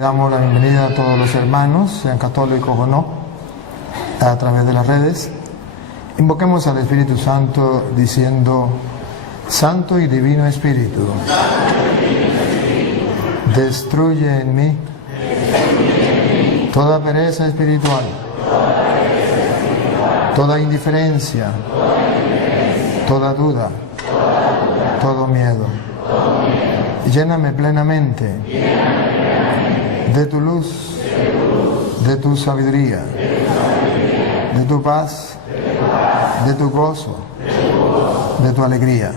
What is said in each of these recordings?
Damos la bienvenida a todos los hermanos, sean católicos o no, a través de las redes. Invoquemos al Espíritu Santo diciendo: Santo y Divino Espíritu, destruye en mí toda pereza espiritual, toda indiferencia, toda duda, todo miedo. Lléname plenamente de tu luz, de tu sabiduría, de tu paz, de tu gozo, de tu alegría.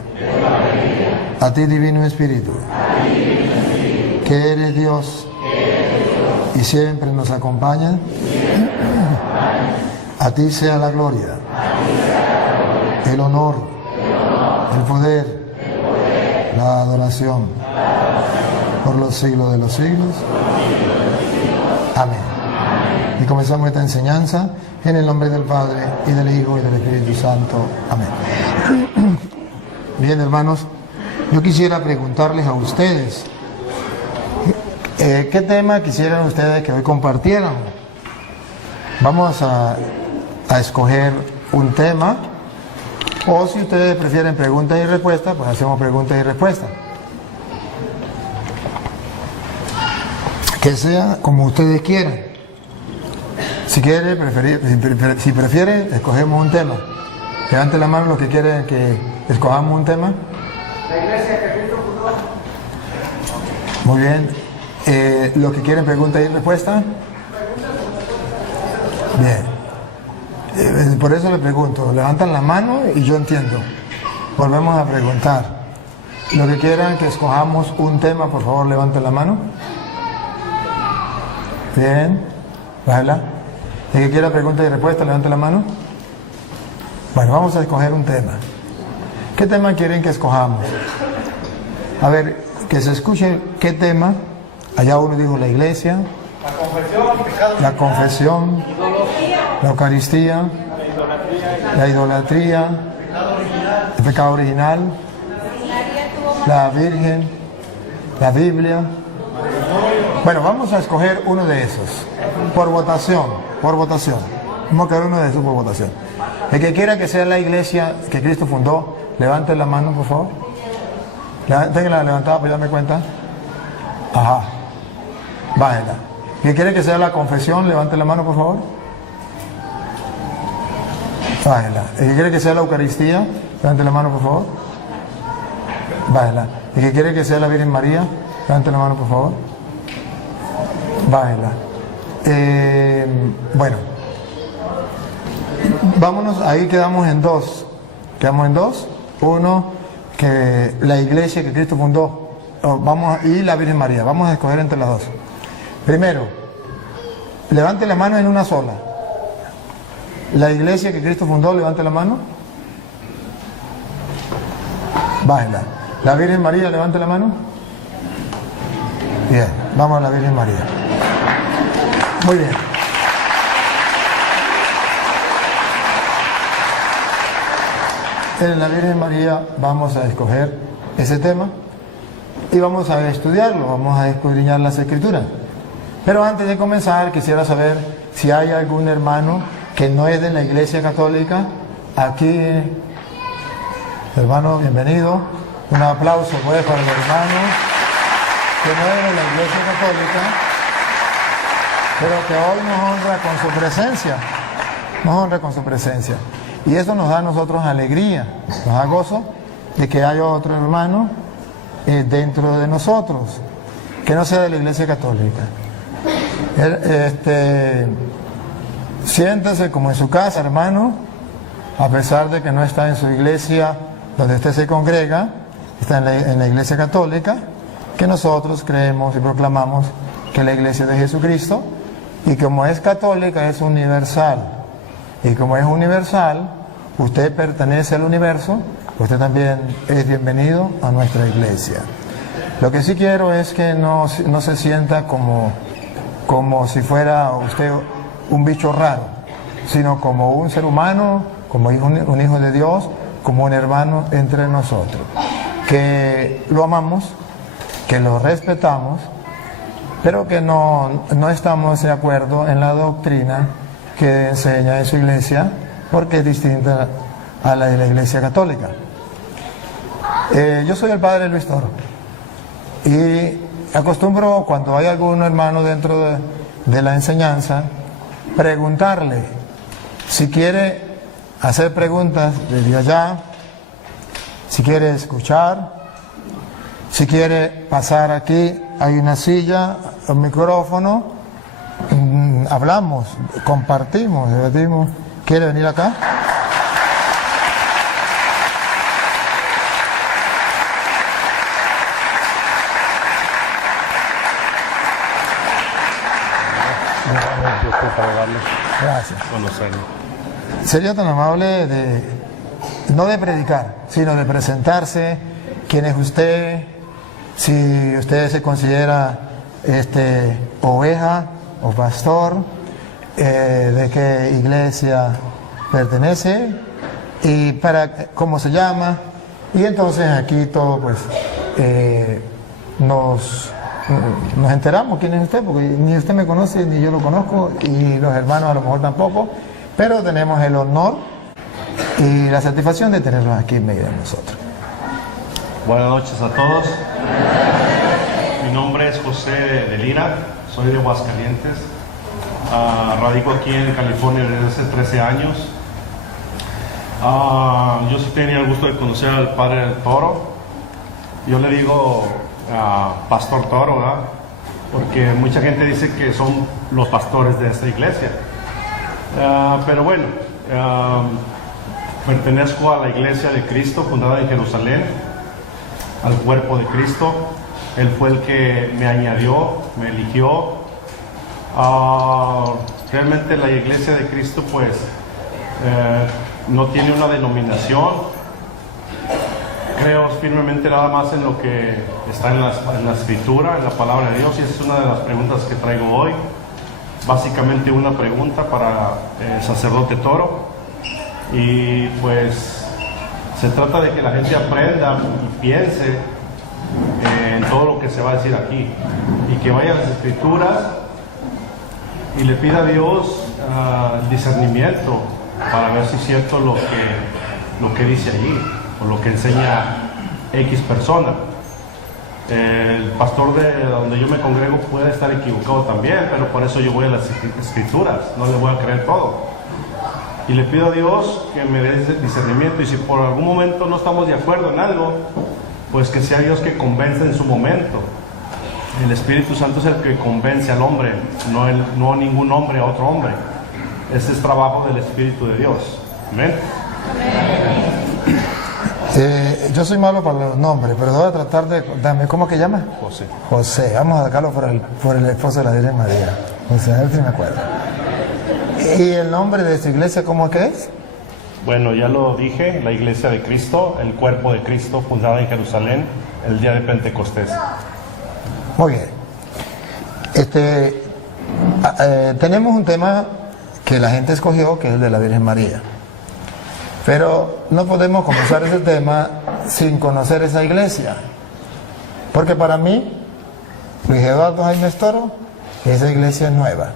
A ti, Divino Espíritu, que eres Dios y siempre nos acompaña, a ti sea la gloria, el honor, el poder, la adoración, por los siglos de los siglos. Amén. Y comenzamos esta enseñanza en el nombre del Padre, y del Hijo, y del Espíritu Santo. Amén. Bien, hermanos, yo quisiera preguntarles a ustedes, ¿qué tema quisieran ustedes que hoy compartieran? Vamos a escoger un tema, o si ustedes prefieren preguntas y respuestas, pues hacemos preguntas y respuestas. Que sea como ustedes quieran. Si prefieren, escogemos un tema. Levanten la mano los que quieren que escojamos un tema. La iglesia que Cristo fundó. Muy bien. Los que quieren preguntas y respuestas. Bien. Por eso les pregunto. Levantan la mano y yo entiendo. Volvemos a preguntar. Los que quieran que escojamos un tema, por favor, levanten la mano. Bien, bájala. El que quiera pregunta y respuesta, levante la mano. Bueno, vamos a escoger un tema. ¿Qué tema quieren que escojamos? A ver, que se escuche qué tema. Allá uno dijo la iglesia, la confesión, la Eucaristía, la idolatría, el pecado original, la Virgen, la Biblia. Bueno, vamos a escoger uno de esos, por votación. Vamos a escoger uno de esos por votación. El que quiera que sea la iglesia que Cristo fundó, levante la mano, por favor. Ténganla levantada para darme cuenta. Ajá. Bájela. El que quiere que sea la confesión, levante la mano, por favor. Bájela. El que quiere que sea la Eucaristía, levante la mano, por favor. Bájela. El que quiere que sea la Virgen María, levante la mano, por favor. Bájela. Bueno, vámonos, ahí quedamos en dos. Uno, que la iglesia que Cristo fundó, y la Virgen María. Vamos a escoger entre las dos. Primero, levante la mano en una sola. La iglesia que Cristo fundó, levante la mano. Bájela. La Virgen María, levante la mano. Bien, vamos a la Virgen María. Muy bien. En la Virgen María vamos a escoger ese tema y vamos a estudiarlo, vamos a escudriñar las Escrituras. Pero antes de comenzar, quisiera saber si hay algún hermano que no es de la Iglesia Católica. Aquí, hermano, bienvenido. Un aplauso pues para el hermano que no es de la Iglesia Católica, pero que hoy nos honra con su presencia. Y eso nos da a nosotros alegría, nos da gozo de que haya otro hermano dentro de nosotros, que no sea de la Iglesia Católica. Siéntese como en su casa, hermano, a pesar de que no está en su iglesia donde usted se congrega, está en la Iglesia Católica, que nosotros creemos y proclamamos que la Iglesia de Jesucristo, y como es católica, es universal. Y como es universal, usted pertenece al universo, usted también es bienvenido a nuestra iglesia. Lo que sí quiero es que no se sienta como si fuera usted un bicho raro, sino como un ser humano, como un hijo de Dios, como un hermano entre nosotros. Que lo amamos, que lo respetamos pero que no estamos de acuerdo en la doctrina que enseña en su iglesia, porque es distinta a la de la Iglesia Católica. Yo soy el padre Luis Toro y acostumbro, cuando hay algún hermano dentro de la enseñanza, preguntarle si quiere hacer preguntas desde allá, si quiere escuchar, si quiere pasar aquí, hay una silla, un micrófono, hablamos, compartimos, debatimos. ¿Quiere venir acá? Gracias. Sería tan amable no de predicar, sino de presentarse, quién es usted, si usted se considera oveja o pastor, de qué iglesia pertenece y cómo se llama, y entonces aquí todo pues nos enteramos quién es usted, porque ni usted me conoce ni yo lo conozco y los hermanos a lo mejor tampoco, pero tenemos el honor y la satisfacción de tenerlos aquí en medio de nosotros. Buenas noches a todos. Mi nombre es José de Lira, soy de Aguascalientes. Radico aquí en California desde hace 13 años. Yo sí tenía el gusto de conocer al Padre del Toro. Yo le digo Pastor Toro, ¿verdad? Porque mucha gente dice que son los pastores de esta iglesia. Pero bueno, pertenezco a la Iglesia de Cristo, fundada en Jerusalén, al cuerpo de Cristo. Él fue el que me añadió, me eligió. Realmente la Iglesia de Cristo pues no tiene una denominación. Creo firmemente nada más en lo que está en la Escritura, en la Palabra de Dios, y esa es una de las preguntas que traigo hoy. Básicamente una pregunta para el sacerdote Toro, y pues se trata de que la gente aprenda y piense en todo lo que se va a decir aquí, y que vaya a las Escrituras y le pida a Dios discernimiento para ver si es cierto lo que dice allí o lo que enseña X persona. El pastor de donde yo me congrego puede estar equivocado también, pero por eso yo voy a las Escrituras, no le voy a creer todo. Y le pido a Dios que me dé discernimiento, y si por algún momento no estamos de acuerdo en algo, pues que sea Dios que convence en su momento. El Espíritu Santo es el que convence al hombre, no ningún hombre a otro hombre. Ese es trabajo del Espíritu de Dios. Amén. Yo soy malo para los nombres, pero voy a tratar de... ¿Cómo que llama? José. José, vamos a sacarlo por el esposo de la Virgen María. José, a ver si me acuerdo. ¿Y el nombre de su iglesia cómo que es? Bueno, ya lo dije, la Iglesia de Cristo, el cuerpo de Cristo, fundada en Jerusalén el día de Pentecostés. Muy bien. Tenemos un tema que la gente escogió, que es el de la Virgen María. Pero no podemos comenzar ese tema sin conocer esa iglesia. Porque para mí, Luis Eduardo Jaime Toro, esa iglesia es nueva.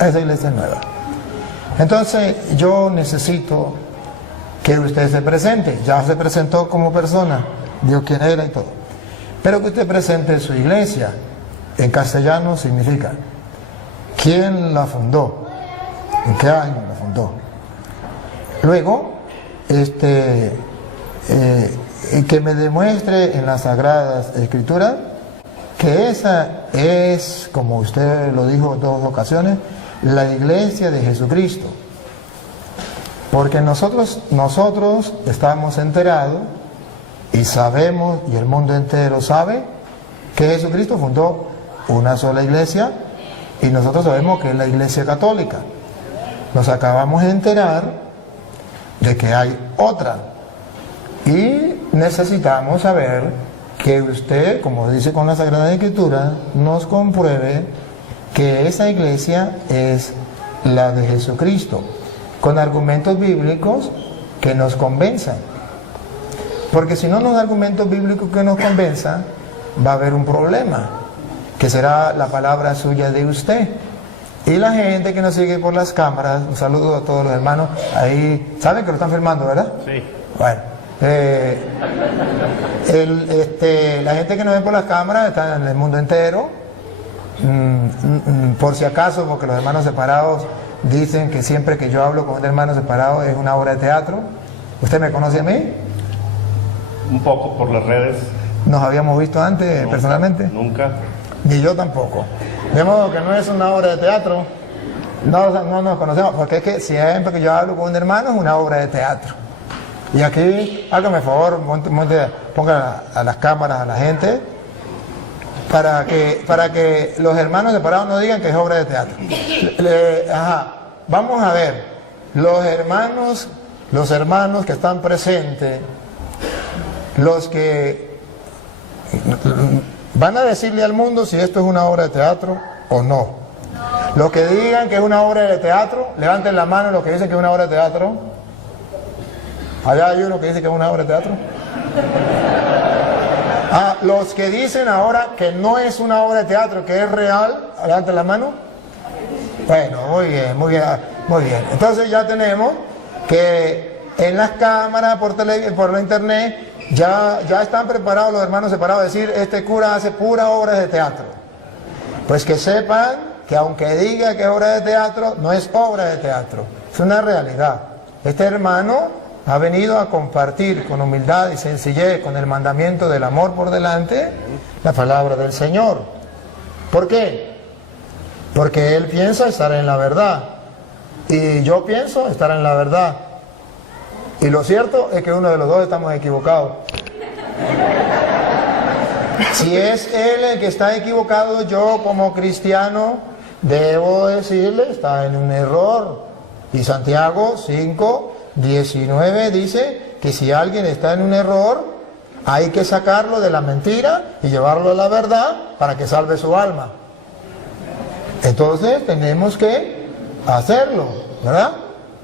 Esa iglesia es nueva. Entonces yo necesito que usted se presente. Ya se presentó como persona, dijo quién era y todo. Pero que usted presente su iglesia. En castellano significa quién la fundó, en qué año la fundó. Luego, que me demuestre en las Sagradas Escrituras que esa es, como usted lo dijo en 2 ocasiones, la iglesia de Jesucristo. Porque nosotros estamos enterados y sabemos, y el mundo entero sabe, que Jesucristo fundó una sola iglesia, y nosotros sabemos que es la Iglesia Católica. Nos acabamos de enterar de que hay otra, y necesitamos saber que usted, como dice con la Sagrada Escritura, nos compruebe que esa iglesia es la de Jesucristo, con argumentos bíblicos que nos convenzan. Porque si no nos da argumentos bíblicos que nos convenzan, va a haber un problema. que será la palabra suya de usted. Y la gente que nos sigue por las cámaras, un saludo a todos los hermanos, ahí, ¿saben que lo están filmando, verdad? Sí. Bueno, la gente que nos ve por las cámaras está en el mundo entero, por si acaso, porque los hermanos separados dicen que siempre que yo hablo con un hermano separado es una obra de teatro. ¿Usted me conoce a mí? Un poco por las redes. ¿Nos habíamos visto antes personalmente? Nunca. Ni yo tampoco. De modo que no es una obra de teatro. No nos conocemos, porque es que siempre que yo hablo con un hermano es una obra de teatro. Y aquí, hágame favor, ponga a las cámaras a la gente para que los hermanos separados no digan que es obra de teatro. Vamos a ver, los hermanos que están presentes, los que van a decirle al mundo si esto es una obra de teatro o no. Los que digan que es una obra de teatro, levanten la mano los que dicen que es una obra de teatro. Allá hay uno que dice que es una obra de teatro. Los que dicen ahora que no es una obra de teatro, que es real, levanten la mano. Bueno, muy bien, muy bien, muy bien. Entonces ya tenemos que en las cámaras, por la internet, ya están preparados los hermanos separados a decir, este cura hace pura obra de teatro. Pues que sepan que aunque diga que es obra de teatro, no es obra de teatro, es una realidad. Este hermano ha venido a compartir con humildad y sencillez, con el mandamiento del amor por delante, la palabra del Señor. ¿Por qué? Porque él piensa estar en la verdad y yo pienso estar en la verdad. Y lo cierto es que uno de los dos estamos equivocados. Si es él el que está equivocado, yo como cristiano debo decirle, está en un error. Y Santiago 5:19 dice que si alguien está en un error, hay que sacarlo de la mentira y llevarlo a la verdad para que salve su alma. Entonces tenemos que hacerlo, ¿verdad?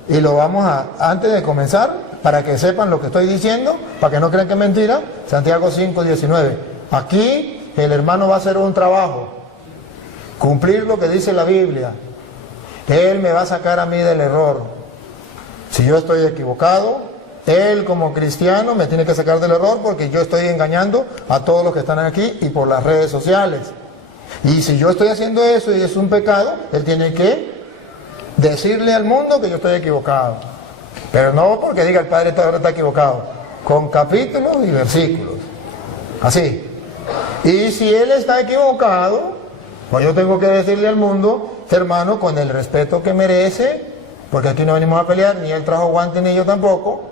Y lo vamos antes de comenzar, para que sepan lo que estoy diciendo, para que no crean que es mentira, Santiago 5:19. Aquí el hermano va a hacer un trabajo, cumplir lo que dice la Biblia. Él me va a sacar a mí del error. Si yo estoy equivocado, él como cristiano me tiene que sacar del error porque yo estoy engañando a todos los que están aquí y por las redes sociales. Y si yo estoy haciendo eso y es un pecado, él tiene que decirle al mundo que yo estoy equivocado. Pero no porque diga el padre está equivocado, con capítulos y versículos. Así. Y si él está equivocado, pues yo tengo que decirle al mundo, hermano, con el respeto que merece, porque aquí no venimos a pelear, ni él trajo guantes ni yo tampoco,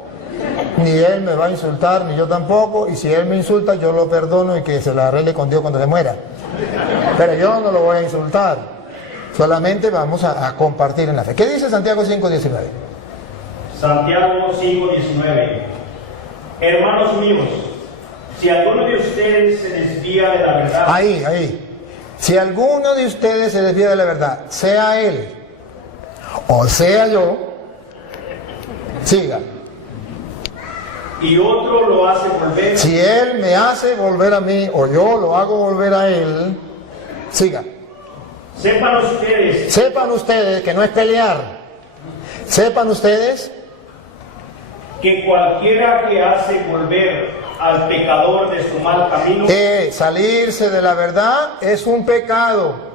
ni él me va a insultar, ni yo tampoco, y si él me insulta yo lo perdono y que se lo arregle con Dios cuando se muera. Pero yo no lo voy a insultar, solamente vamos a compartir en la fe. ¿Qué dice Santiago 5:19? Santiago 5:19. Hermanos míos, si alguno de ustedes se desvía de la verdad. Ahí. Si alguno de ustedes se desvía de la verdad, sea él o sea yo, siga. Y otro lo hace volver. Si él me hace volver a mí o yo lo hago volver a él, siga. Sepan ustedes que no es pelear. Sepan ustedes que cualquiera que hace volver al pecador de su mal camino, salirse de la verdad es un pecado.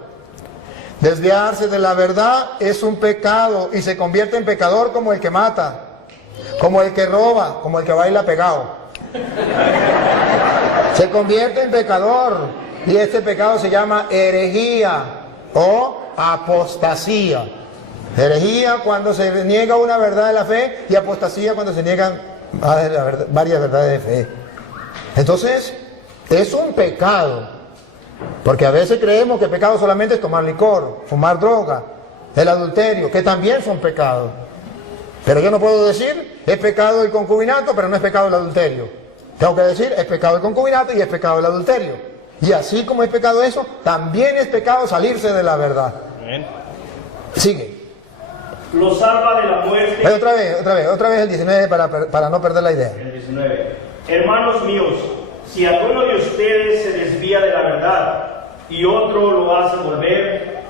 Desviarse de la verdad es un pecado y se convierte en pecador como el que mata, como el que roba, como el que baila pegado. Se convierte en pecador y este pecado se llama herejía o apostasía. Herejía cuando se niega una verdad de la fe y apostasía cuando se niegan varias verdades de fe. Entonces, es un pecado, porque a veces creemos que pecado solamente es tomar licor, fumar droga, el adulterio, que también son pecados. Pero yo no puedo decir, es pecado el concubinato, pero no es pecado el adulterio. Tengo que decir, es pecado el concubinato y es pecado el adulterio. Y así como es pecado eso, también es pecado salirse de la verdad. Amén. Sigue. lo salva de la muerte. Otra vez el 19 para no perder la idea. El 19. Hermanos míos, si alguno de ustedes se desvía de la verdad y otro lo hace volver.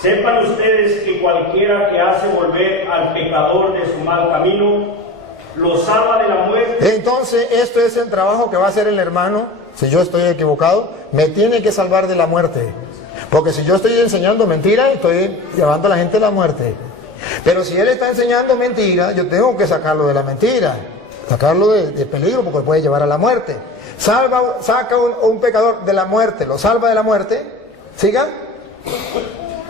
Sepan ustedes que cualquiera que hace volver al pecador de su mal camino, lo salva de la muerte. Entonces, esto es el trabajo que va a hacer el hermano. Si yo estoy equivocado, me tiene que salvar de la muerte. Porque si yo estoy enseñando mentira, estoy llevando a la gente a la muerte. Pero si él está enseñando mentira, yo tengo que sacarlo de la mentira, sacarlo de peligro, porque puede llevar a la muerte. Saca un pecador de la muerte, lo salva de la muerte. ¿Siga?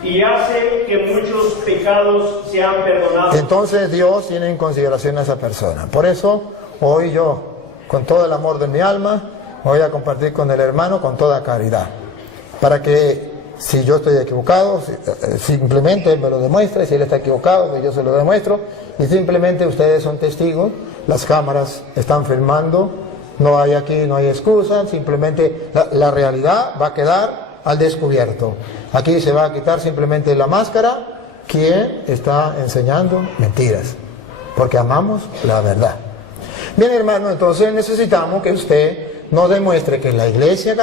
Y hace que muchos pecados sean perdonados. Entonces Dios tiene en consideración a esa persona. Por eso hoy yo, con todo el amor de mi alma, voy a compartir con el hermano con toda caridad. Para que si yo estoy equivocado, simplemente él me lo demuestre. Si él está equivocado, pues yo se lo demuestro. Y simplemente ustedes son testigos. Las cámaras están filmando. No hay excusa. Simplemente la realidad va a quedar al descubierto. Aquí se va a quitar simplemente la máscara. ¿Quién está enseñando mentiras? Porque amamos la verdad. Bien, hermano, entonces necesitamos que usted nos demuestre que la iglesia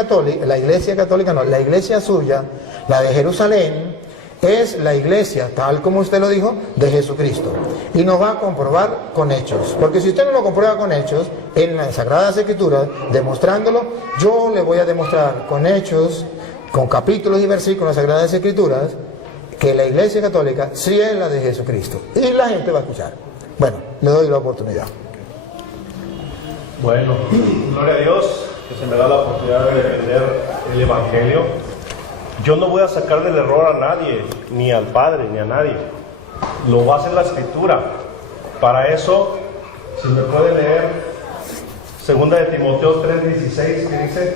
suya, la de Jerusalén, es la iglesia, tal como usted lo dijo, de Jesucristo. Y nos va a comprobar con hechos. Porque si usted no lo comprueba con hechos, en las Sagradas Escrituras, demostrándolo, yo le voy a demostrar con hechos, con capítulos y versículos de las Sagradas Escrituras, que la iglesia católica sí es la de Jesucristo. Y la gente va a escuchar. Bueno, le doy la oportunidad. Bueno, gloria a Dios que se me da la oportunidad de defender el Evangelio. Yo no voy a sacar del error a nadie, ni al Padre, ni a nadie. Lo va a hacer la Escritura. Para eso, si me puede leer 2 de Timoteo 3:16, que dice: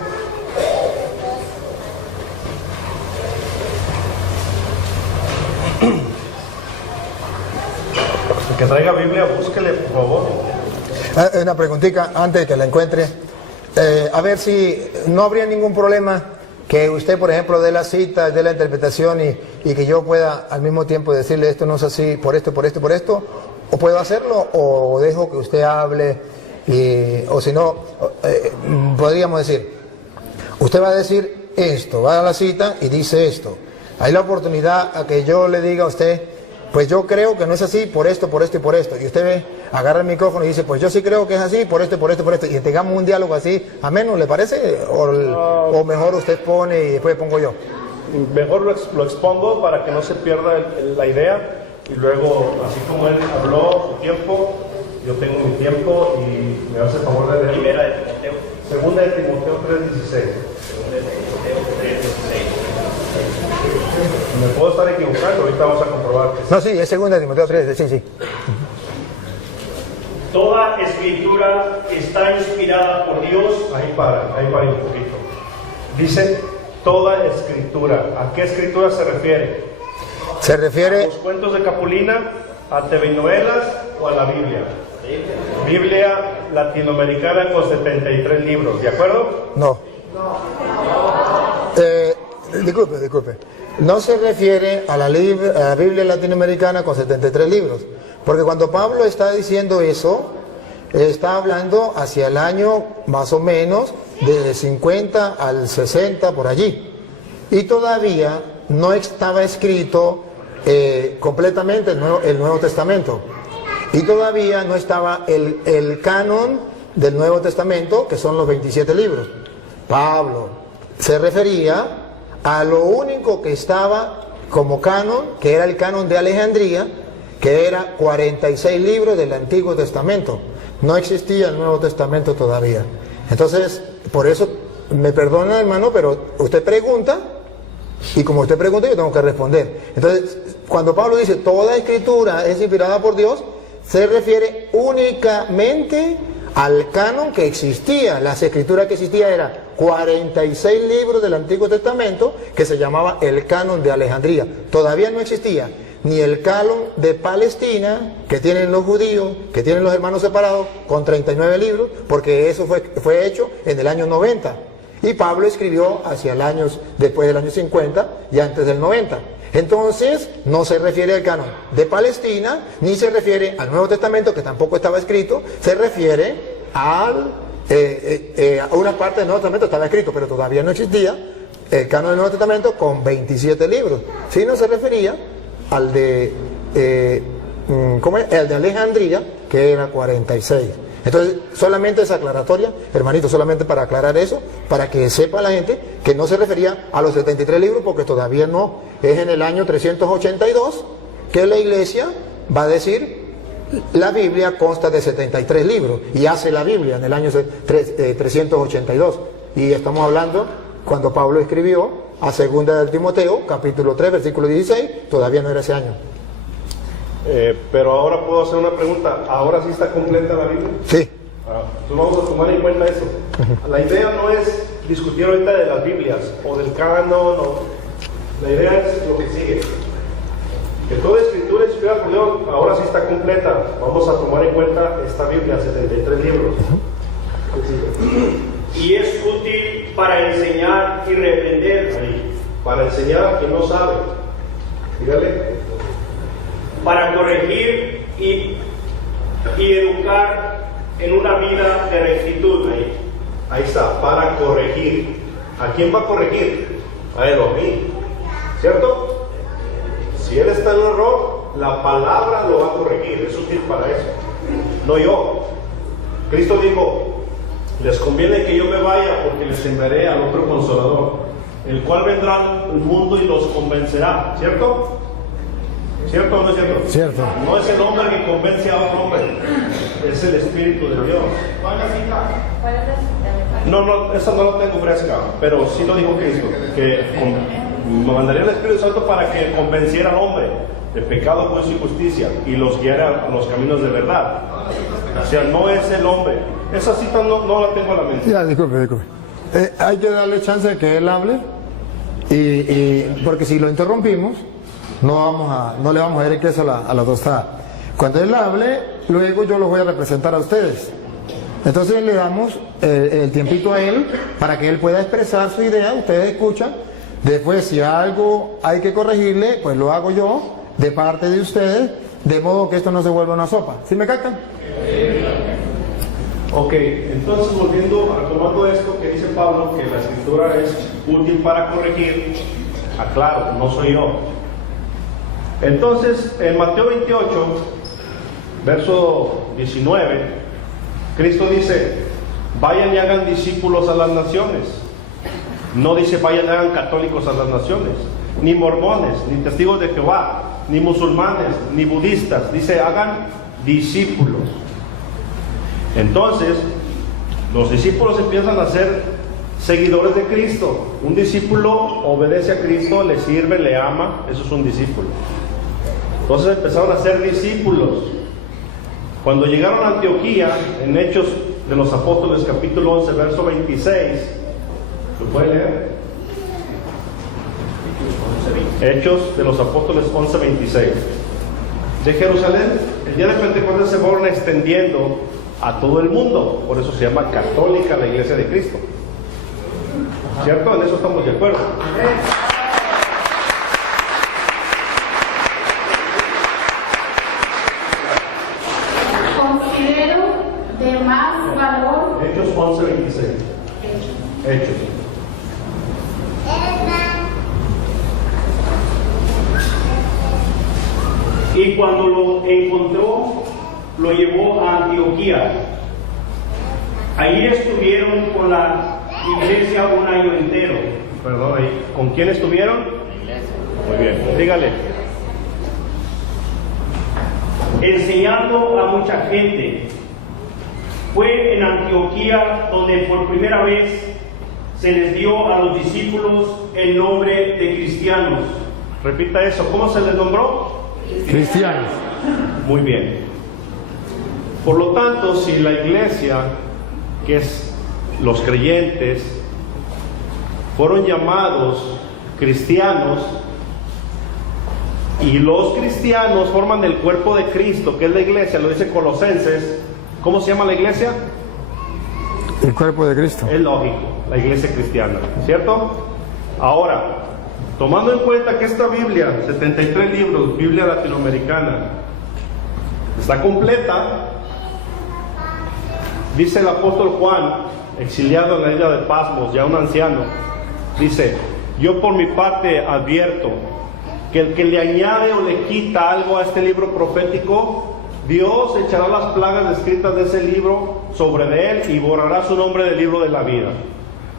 el que traiga Biblia, búsquele, por favor. Una preguntita antes de que la encuentre. A ver si no habría ningún problema que usted, por ejemplo, dé la cita, dé la interpretación y que yo pueda al mismo tiempo decirle esto no es así, por esto, o puedo hacerlo, o dejo que usted hable, o si no, podríamos decir, usted va a decir esto, va a la cita y dice esto. Hay la oportunidad a que yo le diga a usted, pues yo creo que no es así, por esto, y por esto. Y usted agarra el micrófono y dice, pues yo sí creo que es así, por esto. Y tengamos un diálogo así, ameno, ¿le parece? O mejor usted pone y después pongo yo. Mejor lo expongo para que no se pierda la idea. Y luego, así como él habló su tiempo, yo tengo mi tiempo y me hace el favor de leer. Primera de Timoteo. Segunda de Timoteo 3:16. Me puedo estar equivocando, ahorita vamos a comprobar que sí. No, sí, es segunda de Timoteo 3, sí. Toda escritura está inspirada por Dios. Ahí para un poquito. Dice toda escritura. ¿A qué escritura se refiere? Se refiere... ¿A los cuentos de Capulina, a telenovelas o a la Biblia? Biblia latinoamericana con 73 libros, ¿de acuerdo? No. Disculpe. No se refiere a la Biblia latinoamericana con 73 libros. Porque cuando Pablo está diciendo eso, está hablando hacia el año más o menos de 50 al 60 por allí. Y todavía no estaba escrito completamente el Nuevo Testamento. Y todavía no estaba el canon del Nuevo Testamento, que son los 27 libros. Pablo se refería a lo único que estaba como canon, que era el canon de Alejandría, que era 46 libros del Antiguo Testamento. No existía el Nuevo Testamento todavía. Entonces, por eso, me perdona, hermano, pero usted pregunta, y como usted pregunta, yo tengo que responder. Entonces, cuando Pablo dice, toda escritura es inspirada por Dios, se refiere únicamente al canon que existía. Las escrituras que existían eran 46 libros del Antiguo Testamento, que se llamaba el canon de Alejandría. Todavía no existía ni el canon de Palestina, que tienen los judíos, que tienen los hermanos separados, con 39 libros, porque eso fue hecho en el año 90. Y Pablo escribió hacia el año, después del año 50 y antes del 90. Entonces, no se refiere al canon de Palestina, ni se refiere al Nuevo Testamento, que tampoco estaba escrito, se refiere a una parte del Nuevo Testamento estaba escrito, pero todavía no existía, el canon del Nuevo Testamento con 27 libros. Si no se refería al de, ¿cómo es? El de Alejandría, que era 46. Entonces, solamente esa aclaratoria, hermanito, solamente para aclarar eso, para que sepa la gente que no se refería a los 73 libros, porque todavía no. Es en el año 382 que la iglesia va a decir, la Biblia consta de 73 libros, y hace la Biblia en el año 382. Y estamos hablando cuando Pablo escribió a 2 de Timoteo, capítulo 3, versículo 16, todavía no era ese año. Pero ahora puedo hacer una pregunta. ¿Ahora sí está completa la Biblia? Sí. Entonces vamos a tomar en cuenta eso. La idea no es discutir ahorita de las Biblias o del canon. La idea es lo que sigue. Que toda escritura inspirada por Dios ahora sí está completa. Vamos a tomar en cuenta esta Biblia, 73 libros. Y es útil para enseñar y reprender, Para enseñar a quien no sabe. Dígale. para corregir y educar en una vida de rectitud. Ahí está, para corregir. ¿A quién va a corregir? A él o a mí. ¿Cierto? Si él está en un error, la palabra lo va a corregir. Es útil para eso. No yo. Cristo dijo, les conviene que yo me vaya porque les enviaré al otro consolador, el cual vendrá al mundo y los convencerá. ¿Cierto? ¿Cierto o no es cierto? Cierto. No es el hombre que convence a otro hombre, es el Espíritu de Dios. No, esa no la tengo fresca, pero sí lo dijo Cristo, que me mandaría el Espíritu Santo para que convenciera al hombre de pecado, juicio y justicia, y los guiara a los caminos de verdad. O sea, no es el hombre. Esa cita no la tengo a la mente. Ya, disculpe. Hay que darle chance de que él hable, porque si lo interrumpimos, no le vamos a dar el queso a la tostada. Cuando él hable, luego yo los voy a representar a ustedes. Entonces le damos el tiempito a él para que él pueda expresar su idea. Ustedes escuchan. Después, si algo hay que corregirle, pues lo hago yo de parte de ustedes, de modo que esto no se vuelva una sopa. ¿Sí me captan? Ok, entonces retomando esto que dice Pablo, que la escritura es útil para corregir, aclaro, no soy yo. Entonces, en Mateo 28, verso 19, Cristo dice, vayan y hagan discípulos a las naciones. No dice vayan y hagan católicos a las naciones, ni mormones, ni testigos de Jehová, ni musulmanes, ni budistas. Dice hagan discípulos. Entonces, los discípulos empiezan a ser seguidores de Cristo. Un discípulo obedece a Cristo, le sirve, le ama, eso es un discípulo. Entonces empezaron a ser discípulos. Cuando llegaron a Antioquía, en Hechos de los Apóstoles, capítulo 11, verso 26, ¿lo puede leer? Hechos de los Apóstoles 11, 26. De Jerusalén, el día de Pentecostés se fueron extendiendo a todo el mundo. Por eso se llama católica la Iglesia de Cristo. ¿Cierto? En eso estamos de acuerdo. Considero de más valor. Hechos 11, 26. Hechos. Y cuando lo encontró, lo llevó a Antioquía. Allí estuvieron con la iglesia un año entero. Perdón, ahí. ¿Con quién estuvieron? Muy bien, dígale. Enseñando a mucha gente. Fue en Antioquía donde por primera vez se les dio a los discípulos el nombre de cristianos. Repita eso, ¿cómo se les nombró? Cristianos. Muy bien. Por lo tanto, si la iglesia, que es los creyentes, fueron llamados cristianos, y los cristianos forman el cuerpo de Cristo, que es la iglesia, lo dice Colosenses. ¿Cómo se llama la iglesia? El cuerpo de Cristo. Es lógico, la iglesia cristiana, ¿cierto? Ahora, tomando en cuenta que esta Biblia, 73 libros, Biblia latinoamericana, está completa, dice el apóstol Juan, exiliado en la isla de Pasmos, ya un anciano, dice, Yo por mi parte advierto que el que le añade o le quita algo a este libro profético, Dios echará las plagas escritas de ese libro sobre de él y borrará su nombre del libro de la vida.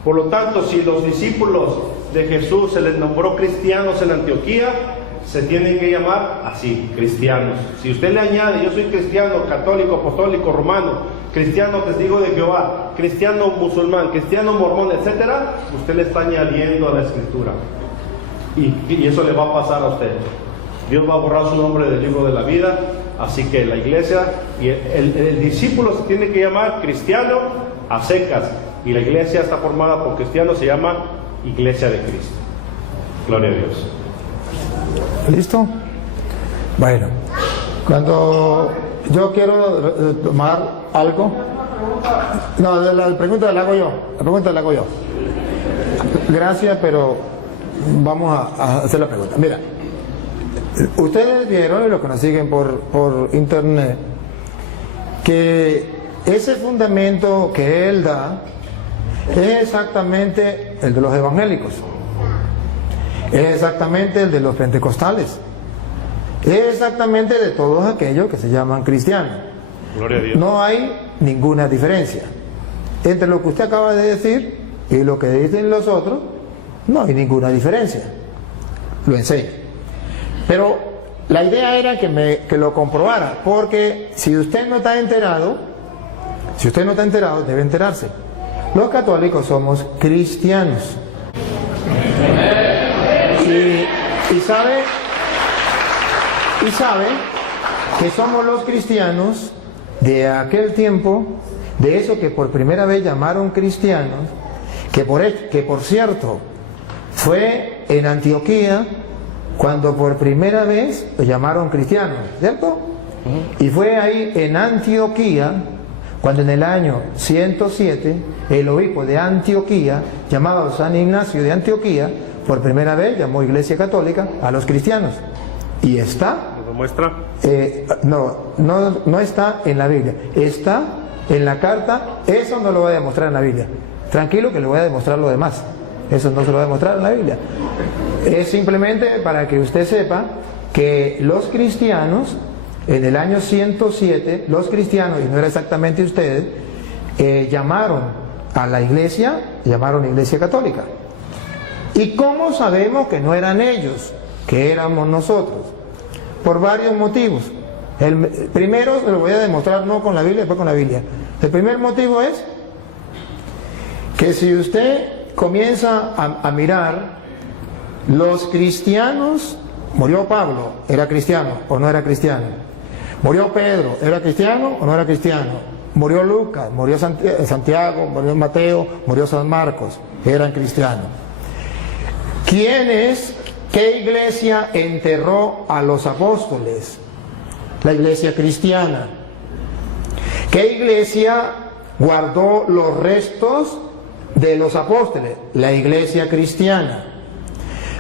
Por lo tanto, si los discípulos de Jesús se les nombró cristianos en Antioquía, se tienen que llamar así, cristianos. Si usted le añade, yo soy cristiano, católico, apostólico, romano, cristiano testigo de Jehová, cristiano musulmán, cristiano mormón, etcétera, usted le está añadiendo a la escritura. Y eso le va a pasar a usted. Dios va a borrar su nombre del libro de la vida. Así que la iglesia y el discípulo se tiene que llamar cristiano a secas. Y la iglesia está formada por cristianos, se llama Iglesia de Cristo. Gloria a Dios. ¿Listo? Bueno, cuando yo quiero tomar algo, no, la pregunta la hago yo. La pregunta la hago yo. Gracias, pero vamos a hacer la pregunta. Mira, ustedes vieron, y los que nos siguen por internet, que ese fundamento que él da es exactamente el de los evangélicos, es exactamente el de los pentecostales, es exactamente de todos aquellos que se llaman cristianos. Gloria a Dios. No hay ninguna diferencia entre lo que usted acaba de decir y lo que dicen los otros. No hay ninguna diferencia. Lo enseño. Pero la idea era que lo comprobara, porque si usted no está enterado, debe enterarse. Los católicos somos cristianos. Y sabe que somos los cristianos de aquel tiempo, de eso que por primera vez llamaron cristianos, que por cierto fue en Antioquía cuando por primera vez lo llamaron cristianos, ¿cierto? Y fue ahí en Antioquía cuando en el año 107 el obispo de Antioquía, llamado San Ignacio de Antioquía, por primera vez llamó Iglesia Católica a los cristianos. Y está, ¿Lo muestra? no está en la Biblia, está en la carta. Eso no lo voy a demostrar en la Biblia, tranquilo que le voy a demostrar lo demás. Eso no se lo voy a demostrar en la Biblia. Es simplemente para que usted sepa que los cristianos, en el año 107, los cristianos, y no era exactamente ustedes, llamaron a la iglesia, llamaron Iglesia Católica. ¿Y cómo sabemos que no eran ellos, que éramos nosotros? Por varios motivos. El primero se lo voy a demostrar no con la Biblia, después con la Biblia. El primer motivo es que si usted comienza a mirar, los cristianos, murió Pablo, ¿era cristiano o no era cristiano? Murió Pedro, ¿era cristiano o no era cristiano? Murió Lucas, murió Santiago, murió Mateo, murió San Marcos, eran cristianos. ¿Qué iglesia enterró a los apóstoles? La iglesia cristiana. ¿Qué iglesia guardó los restos de los apóstoles? La iglesia cristiana.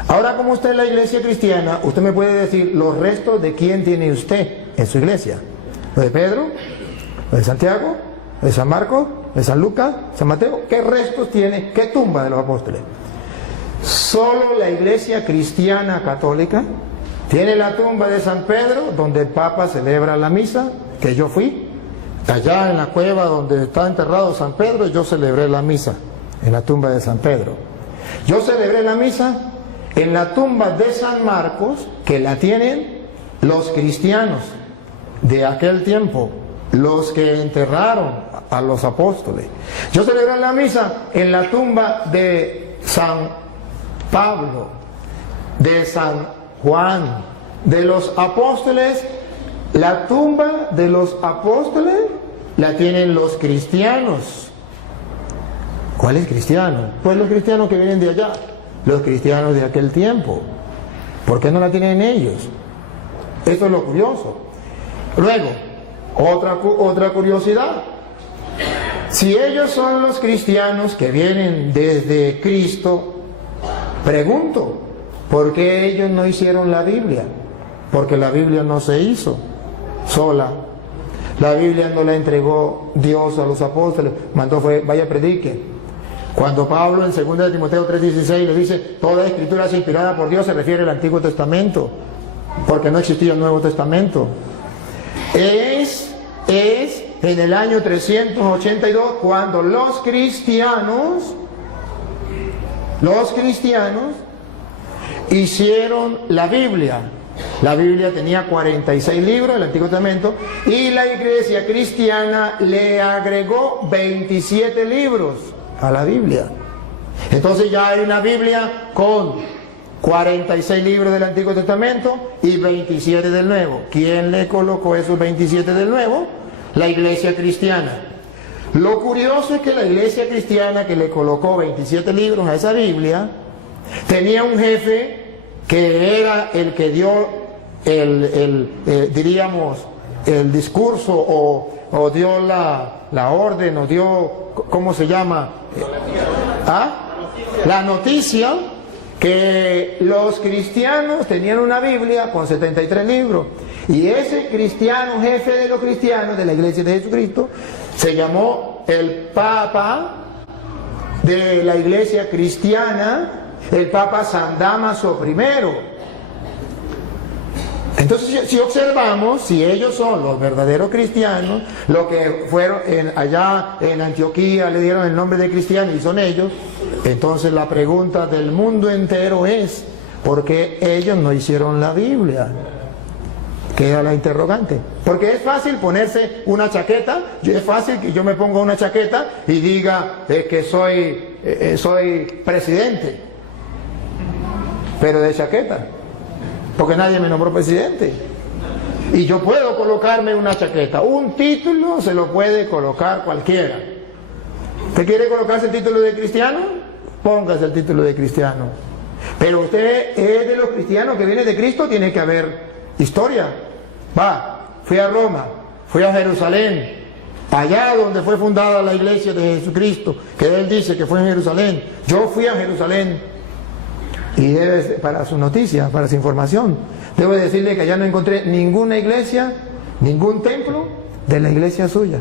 Ahora, como usted es la iglesia cristiana, usted me puede decir los restos de quién tiene usted en su iglesia. ¿Lo de Pedro? ¿Lo de Santiago? ¿Lo de San Marcos? ¿Lo de San Lucas? ¿San Mateo? ¿Qué restos tiene? ¿Qué tumba de los apóstoles? Solo la iglesia cristiana católica tiene la tumba de San Pedro, donde el Papa celebra la misa, que yo fui. Allá en la cueva donde está enterrado San Pedro, yo celebré la misa, en la tumba de San Pedro. Yo celebré la misa en la tumba de San Marcos, que la tienen los cristianos de aquel tiempo, los que enterraron a los apóstoles. Yo celebré la misa en la tumba de San Pablo, de San Juan, de los apóstoles. La tumba de los apóstoles la tienen los cristianos. ¿Cuáles cristianos? Pues los cristianos que vienen de allá, los cristianos de aquel tiempo. ¿Por qué no la tienen ellos? Eso es lo curioso. Luego, otra curiosidad. Si ellos son los cristianos que vienen desde Cristo, pregunto, ¿por qué ellos no hicieron la Biblia? Porque la Biblia no se hizo sola. La Biblia no la entregó Dios a los apóstoles, mandó fue, vaya predique. Cuando Pablo en 2 Timoteo 3:16 le dice, toda escritura es inspirada por Dios, se refiere al Antiguo Testamento, porque no existía el Nuevo Testamento. Es en el año 382 cuando los cristianos hicieron la Biblia. La Biblia tenía 46 libros, el Antiguo Testamento, y la iglesia cristiana le agregó 27 libros a la Biblia. Entonces ya hay una Biblia con 46 libros del Antiguo Testamento y 27 del Nuevo. ¿Quién le colocó esos 27 del Nuevo? La iglesia cristiana. Lo curioso es que la iglesia cristiana que le colocó 27 libros a esa Biblia tenía un jefe que era el que dio diríamos, el discurso o dio la orden o dio, ¿cómo se llama? La noticia que los cristianos tenían una Biblia con 73 libros. Y ese cristiano, jefe de los cristianos de la iglesia de Jesucristo, se llamó el Papa de la iglesia cristiana, el Papa San Dámaso I. Entonces, si observamos, si ellos son los verdaderos cristianos, lo que fueron allá en Antioquía le dieron el nombre de cristianos y son ellos, entonces la pregunta del mundo entero es, ¿por qué ellos no hicieron la Biblia? Queda la interrogante. Porque es fácil ponerse una chaqueta, es fácil que yo me ponga una chaqueta y diga que soy presidente, pero de chaqueta, porque nadie me nombró presidente. Y yo puedo colocarme una chaqueta, un título se lo puede colocar cualquiera. ¿Usted quiere colocarse el título de cristiano? Póngase el título de cristiano. Pero usted es de los cristianos que viene de Cristo, tiene que haber historia. Fui a Roma, fui a Jerusalén, allá donde fue fundada la iglesia de Jesucristo, que él dice que fue en Jerusalén. Yo fui a Jerusalén y para su noticia, para su información, debo decirle que allá no encontré ninguna iglesia, ningún templo de la iglesia suya,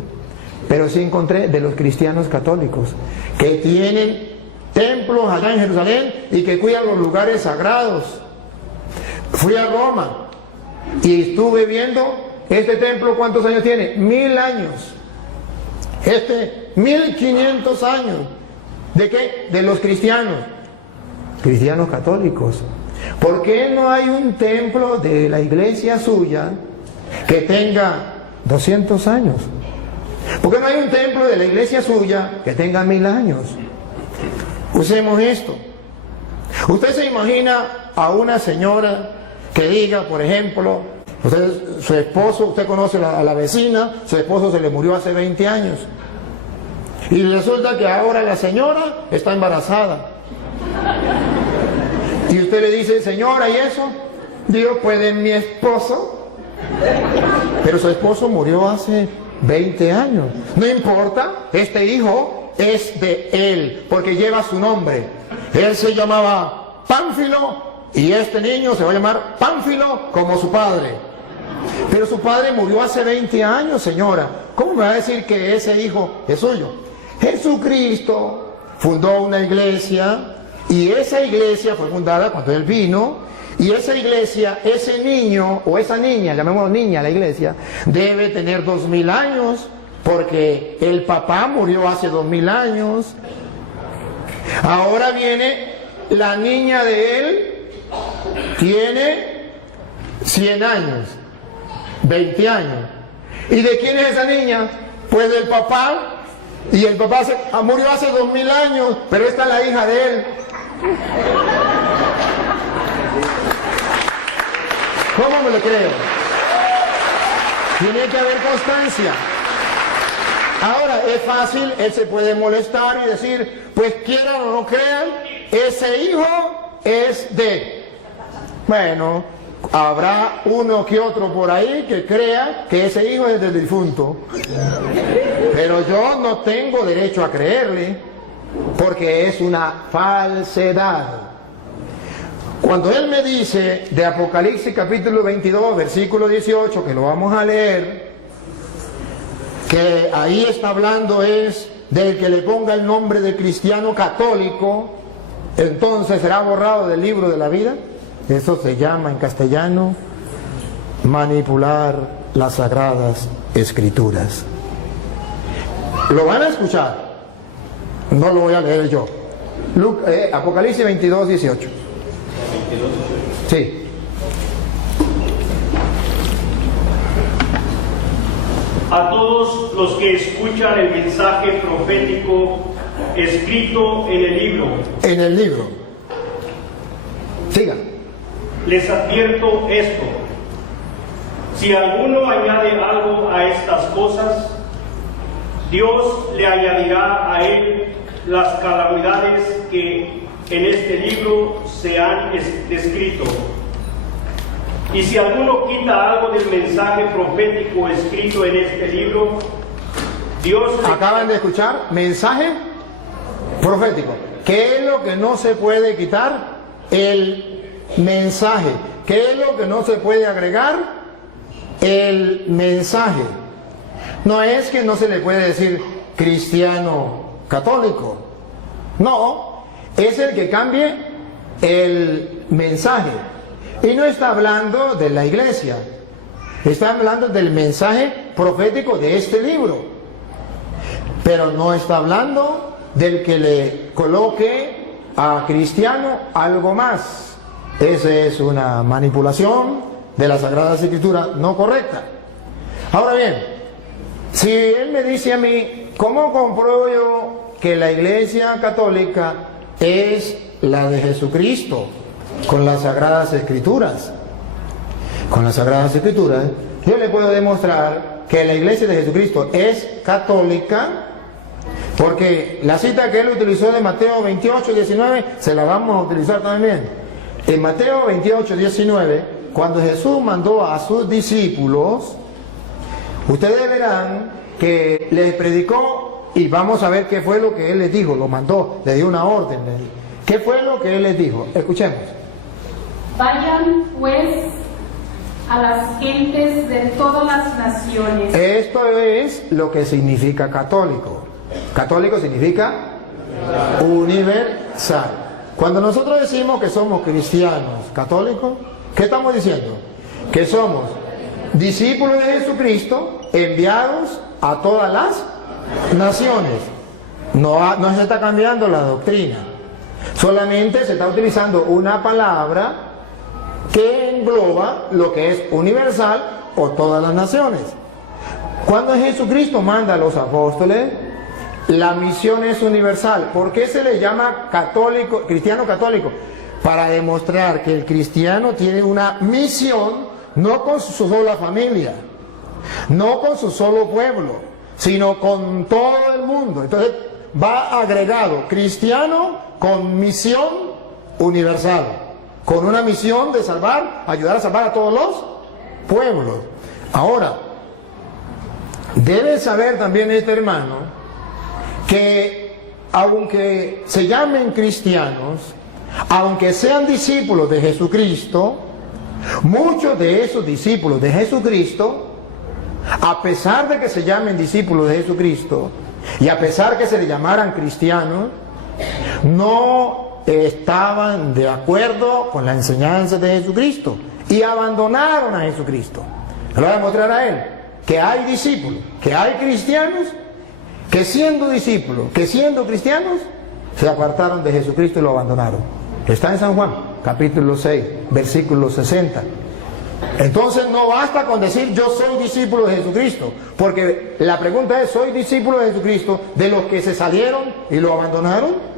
pero sí encontré de los cristianos católicos que tienen templos allá en Jerusalén y que cuidan los lugares sagrados. Fui a Roma y estuve viendo este templo. ¿Cuántos años tiene? 1000 años. 1500 años. ¿De qué? De los cristianos católicos. ¿Por qué no hay un templo de la iglesia suya que tenga 200 años? ¿Por qué no hay un templo de la iglesia suya que tenga 1000 años? Usemos esto. Usted se imagina a una señora que diga, por ejemplo, su esposo, usted conoce a la vecina, su esposo se le murió hace 20 años. Y resulta que ahora la señora está embarazada. Y usted le dice, señora, ¿y eso? Digo, pues de mi esposo. Pero su esposo murió hace 20 años. No importa, este hijo es de él, porque lleva su nombre. Él se llamaba Pánfilo, y este niño se va a llamar Pánfilo como su padre. Pero su padre murió hace 20 años, señora. ¿Cómo me va a decir que ese hijo es suyo? Jesucristo fundó una iglesia, y esa iglesia fue fundada cuando él vino, y esa iglesia, ese niño o esa niña, llamémoslo niña la iglesia, debe tener 2000 años, porque el papá murió hace 2000 años. Ahora viene la niña de él, tiene 100 años, 20 años. ¿Y de quién es esa niña? Pues del papá. Y el papá murió hace 2000 años, pero esta es la hija de él. ¿Cómo me lo creo? Tiene que haber constancia. Ahora, es fácil, él se puede molestar y decir, pues quieran o no crean, ese hijo es de... Bueno, habrá uno que otro por ahí que crea que ese hijo es del difunto. Pero yo no tengo derecho a creerle, porque es una falsedad. Cuando él me dice de Apocalipsis capítulo 22, versículo 18, que lo vamos a leer, que ahí está hablando es del que le ponga el nombre de cristiano católico, entonces será borrado del libro de la vida. Eso se llama en castellano manipular las sagradas escrituras. Lo van a escuchar, no lo voy a leer yo. Apocalipsis 22, 18. Sí. A todos los que escuchan el mensaje profético escrito en el libro. En el libro. Siga. Les advierto esto: si alguno añade algo a estas cosas, Dios le añadirá a él las calamidades que en este libro se han descrito. Y si alguno quita algo del mensaje profético escrito en este libro, Dios... Acaban de escuchar, mensaje profético. ¿Qué es lo que no se puede quitar? El mensaje. ¿Qué es lo que no se puede agregar? El mensaje. No es que no se le puede decir cristiano católico. No, es el que cambie el mensaje. Y no está hablando de la iglesia, está hablando del mensaje profético de este libro. Pero no está hablando del que le coloque a cristiano algo más. Esa es una manipulación de las Sagradas Escrituras no correcta. Ahora bien, si él me dice a mí, ¿cómo compruebo yo que la iglesia católica es la de Jesucristo? Con las Sagradas Escrituras. Con las Sagradas Escrituras, yo le puedo demostrar que la iglesia de Jesucristo es católica, porque la cita que él utilizó de Mateo 28, 19, se la vamos a utilizar también. En Mateo 28, 19, cuando Jesús mandó a sus discípulos, ustedes verán que les predicó, y vamos a ver qué fue lo que él les dijo, lo mandó, le dio una orden. ¿Qué fue lo que él les dijo? Escuchemos. Vayan pues a las gentes de todas las naciones. Esto es lo que significa católico. Católico significa universal. Cuando nosotros decimos que somos cristianos católicos, ¿qué estamos diciendo? Que somos discípulos de Jesucristo enviados a todas las naciones. No se está cambiando la doctrina. Solamente se está utilizando una palabra que engloba lo que es universal o todas las naciones. Cuando Jesucristo manda a los apóstoles, la misión es universal. ¿Por qué se le llama católico, cristiano católico? Para demostrar que el cristiano tiene una misión, no con su sola familia, no con su solo pueblo, sino con todo el mundo. Entonces va agregado cristiano con misión universal, con una misión de salvar, ayudar a salvar a todos los pueblos. Ahora, debe saber también este hermano que aunque se llamen cristianos, aunque sean discípulos de Jesucristo, muchos de esos discípulos de Jesucristo, a pesar de que se llamen discípulos de Jesucristo y a pesar que se le llamaran cristianos, no estaban de acuerdo con la enseñanza de Jesucristo y abandonaron a Jesucristo. Le voy a mostrar a él que hay discípulos, que hay cristianos que siendo discípulos, que siendo cristianos, se apartaron de Jesucristo y lo abandonaron. Está en San Juan, capítulo 6, versículo 60. Entonces no basta con decir yo soy discípulo de Jesucristo, porque la pregunta es, ¿soy discípulo de Jesucristo de los que se salieron y lo abandonaron?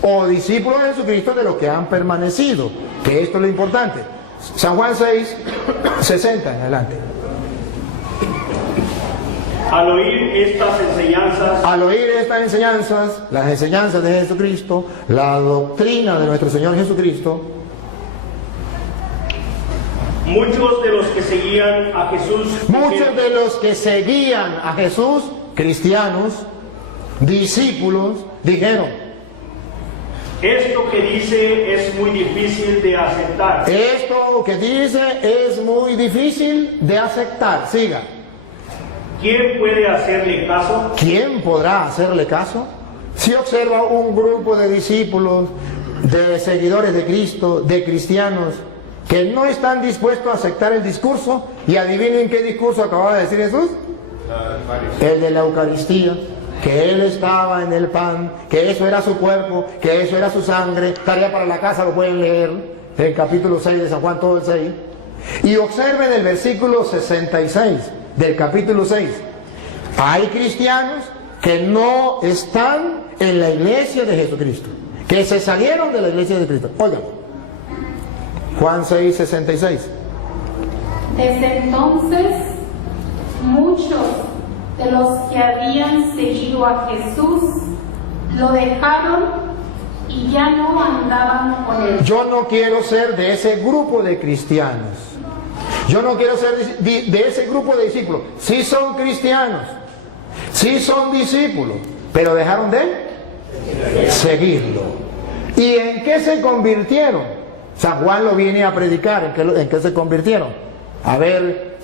¿O discípulo de Jesucristo de los que han permanecido? Que esto es lo importante. San Juan 6, 60 en adelante. Al oír estas enseñanzas, las enseñanzas de Jesucristo, la doctrina de nuestro Señor Jesucristo, muchos de los que seguían a Jesús, cristianos, discípulos, dijeron: esto que dice es muy difícil de aceptar. Esto que dice es muy difícil de aceptar. Siga. ¿quién puede hacerle caso? ¿Quién podrá hacerle caso? Si observa un grupo de discípulos, de seguidores de Cristo, de cristianos, que no están dispuestos a aceptar el discurso, y adivinen qué discurso acababa de decir Jesús. El de la Eucaristía, que Él estaba en el pan, que eso era su cuerpo, que eso era su sangre. Tarea para la casa, lo pueden leer, el capítulo 6 de San Juan, todo el 6. Y observen el versículo 66 del capítulo 6. Hay cristianos que no están en la iglesia de Jesucristo, que se salieron de la iglesia de Cristo. Oigan, Juan 6, 66. Desde entonces, muchos de los que habían seguido a Jesús lo dejaron y ya no andaban con él. Yo no quiero ser de ese grupo de cristianos. Yo no quiero ser de ese grupo de discípulos. Sí son cristianos, sí son discípulos, pero dejaron de seguirlo. ¿Y en qué se convirtieron? San Juan lo viene a predicar. ¿En qué se convirtieron? A ver,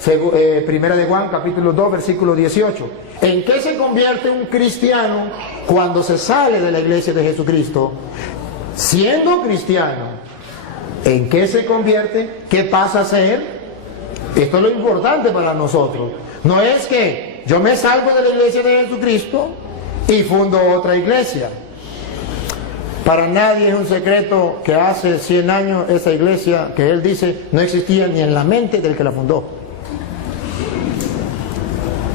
Primera de Juan, capítulo 2, versículo 18. ¿En qué se convierte un cristiano cuando se sale de la iglesia de Jesucristo? Siendo cristiano, ¿en qué se convierte? ¿Qué pasa a ser? Esto es lo importante para nosotros. No es que yo me salgo de la iglesia de Jesucristo y fundo otra iglesia. Para nadie es un secreto que hace 100 años esa iglesia, que él dice, no existía ni en la mente del que la fundó.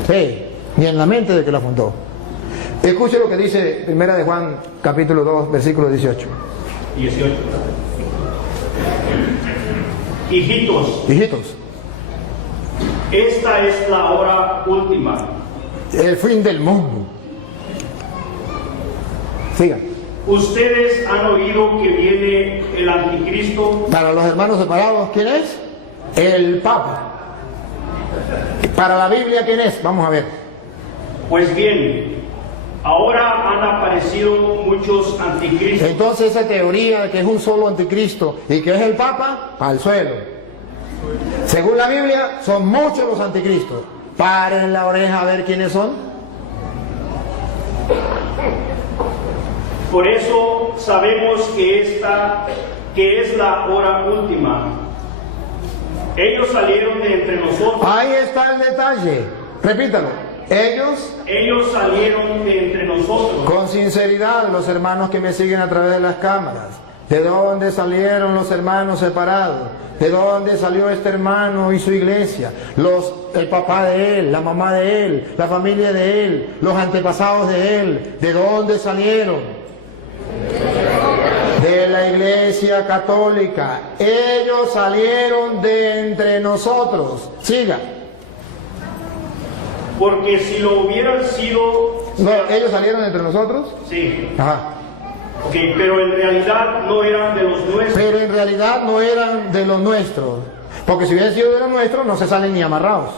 Sí, ni en la mente del que la fundó. Escuche lo que dice Primera de Juan, capítulo 2, versículo 18. 18. Hijitos, esta es la hora última. el fin del mundo. Sigan. Ustedes han oído que viene el anticristo. Para los hermanos separados, ¿quién es? El Papa. Para la Biblia, ¿quién es? Vamos a ver. Pues bien, ahora han aparecido muchos anticristos. Entonces esa teoría de que es un solo anticristo y que es el Papa, al suelo. Según la Biblia, son muchos los anticristos. Paren la oreja a ver quiénes son. Por eso sabemos que esta es la hora última. Ellos salieron de entre nosotros. Ahí está el detalle. Repítalo. Ellos salieron de entre nosotros. Con sinceridad, los hermanos que me siguen a través de las cámaras. ¿De dónde salieron los hermanos separados? ¿De dónde salió este hermano y su iglesia? El papá de él, la mamá de él, la familia de él, los antepasados de él. ¿De dónde salieron? De la iglesia católica. Ellos salieron de entre nosotros. Siga. Porque si lo hubieran sido... No, ¿ellos salieron de entre nosotros? Sí. Ajá. Ok, pero en realidad no eran de los nuestros. Pero en realidad no eran de los nuestros. Porque si hubieran sido de los nuestros, no se salen ni amarrados.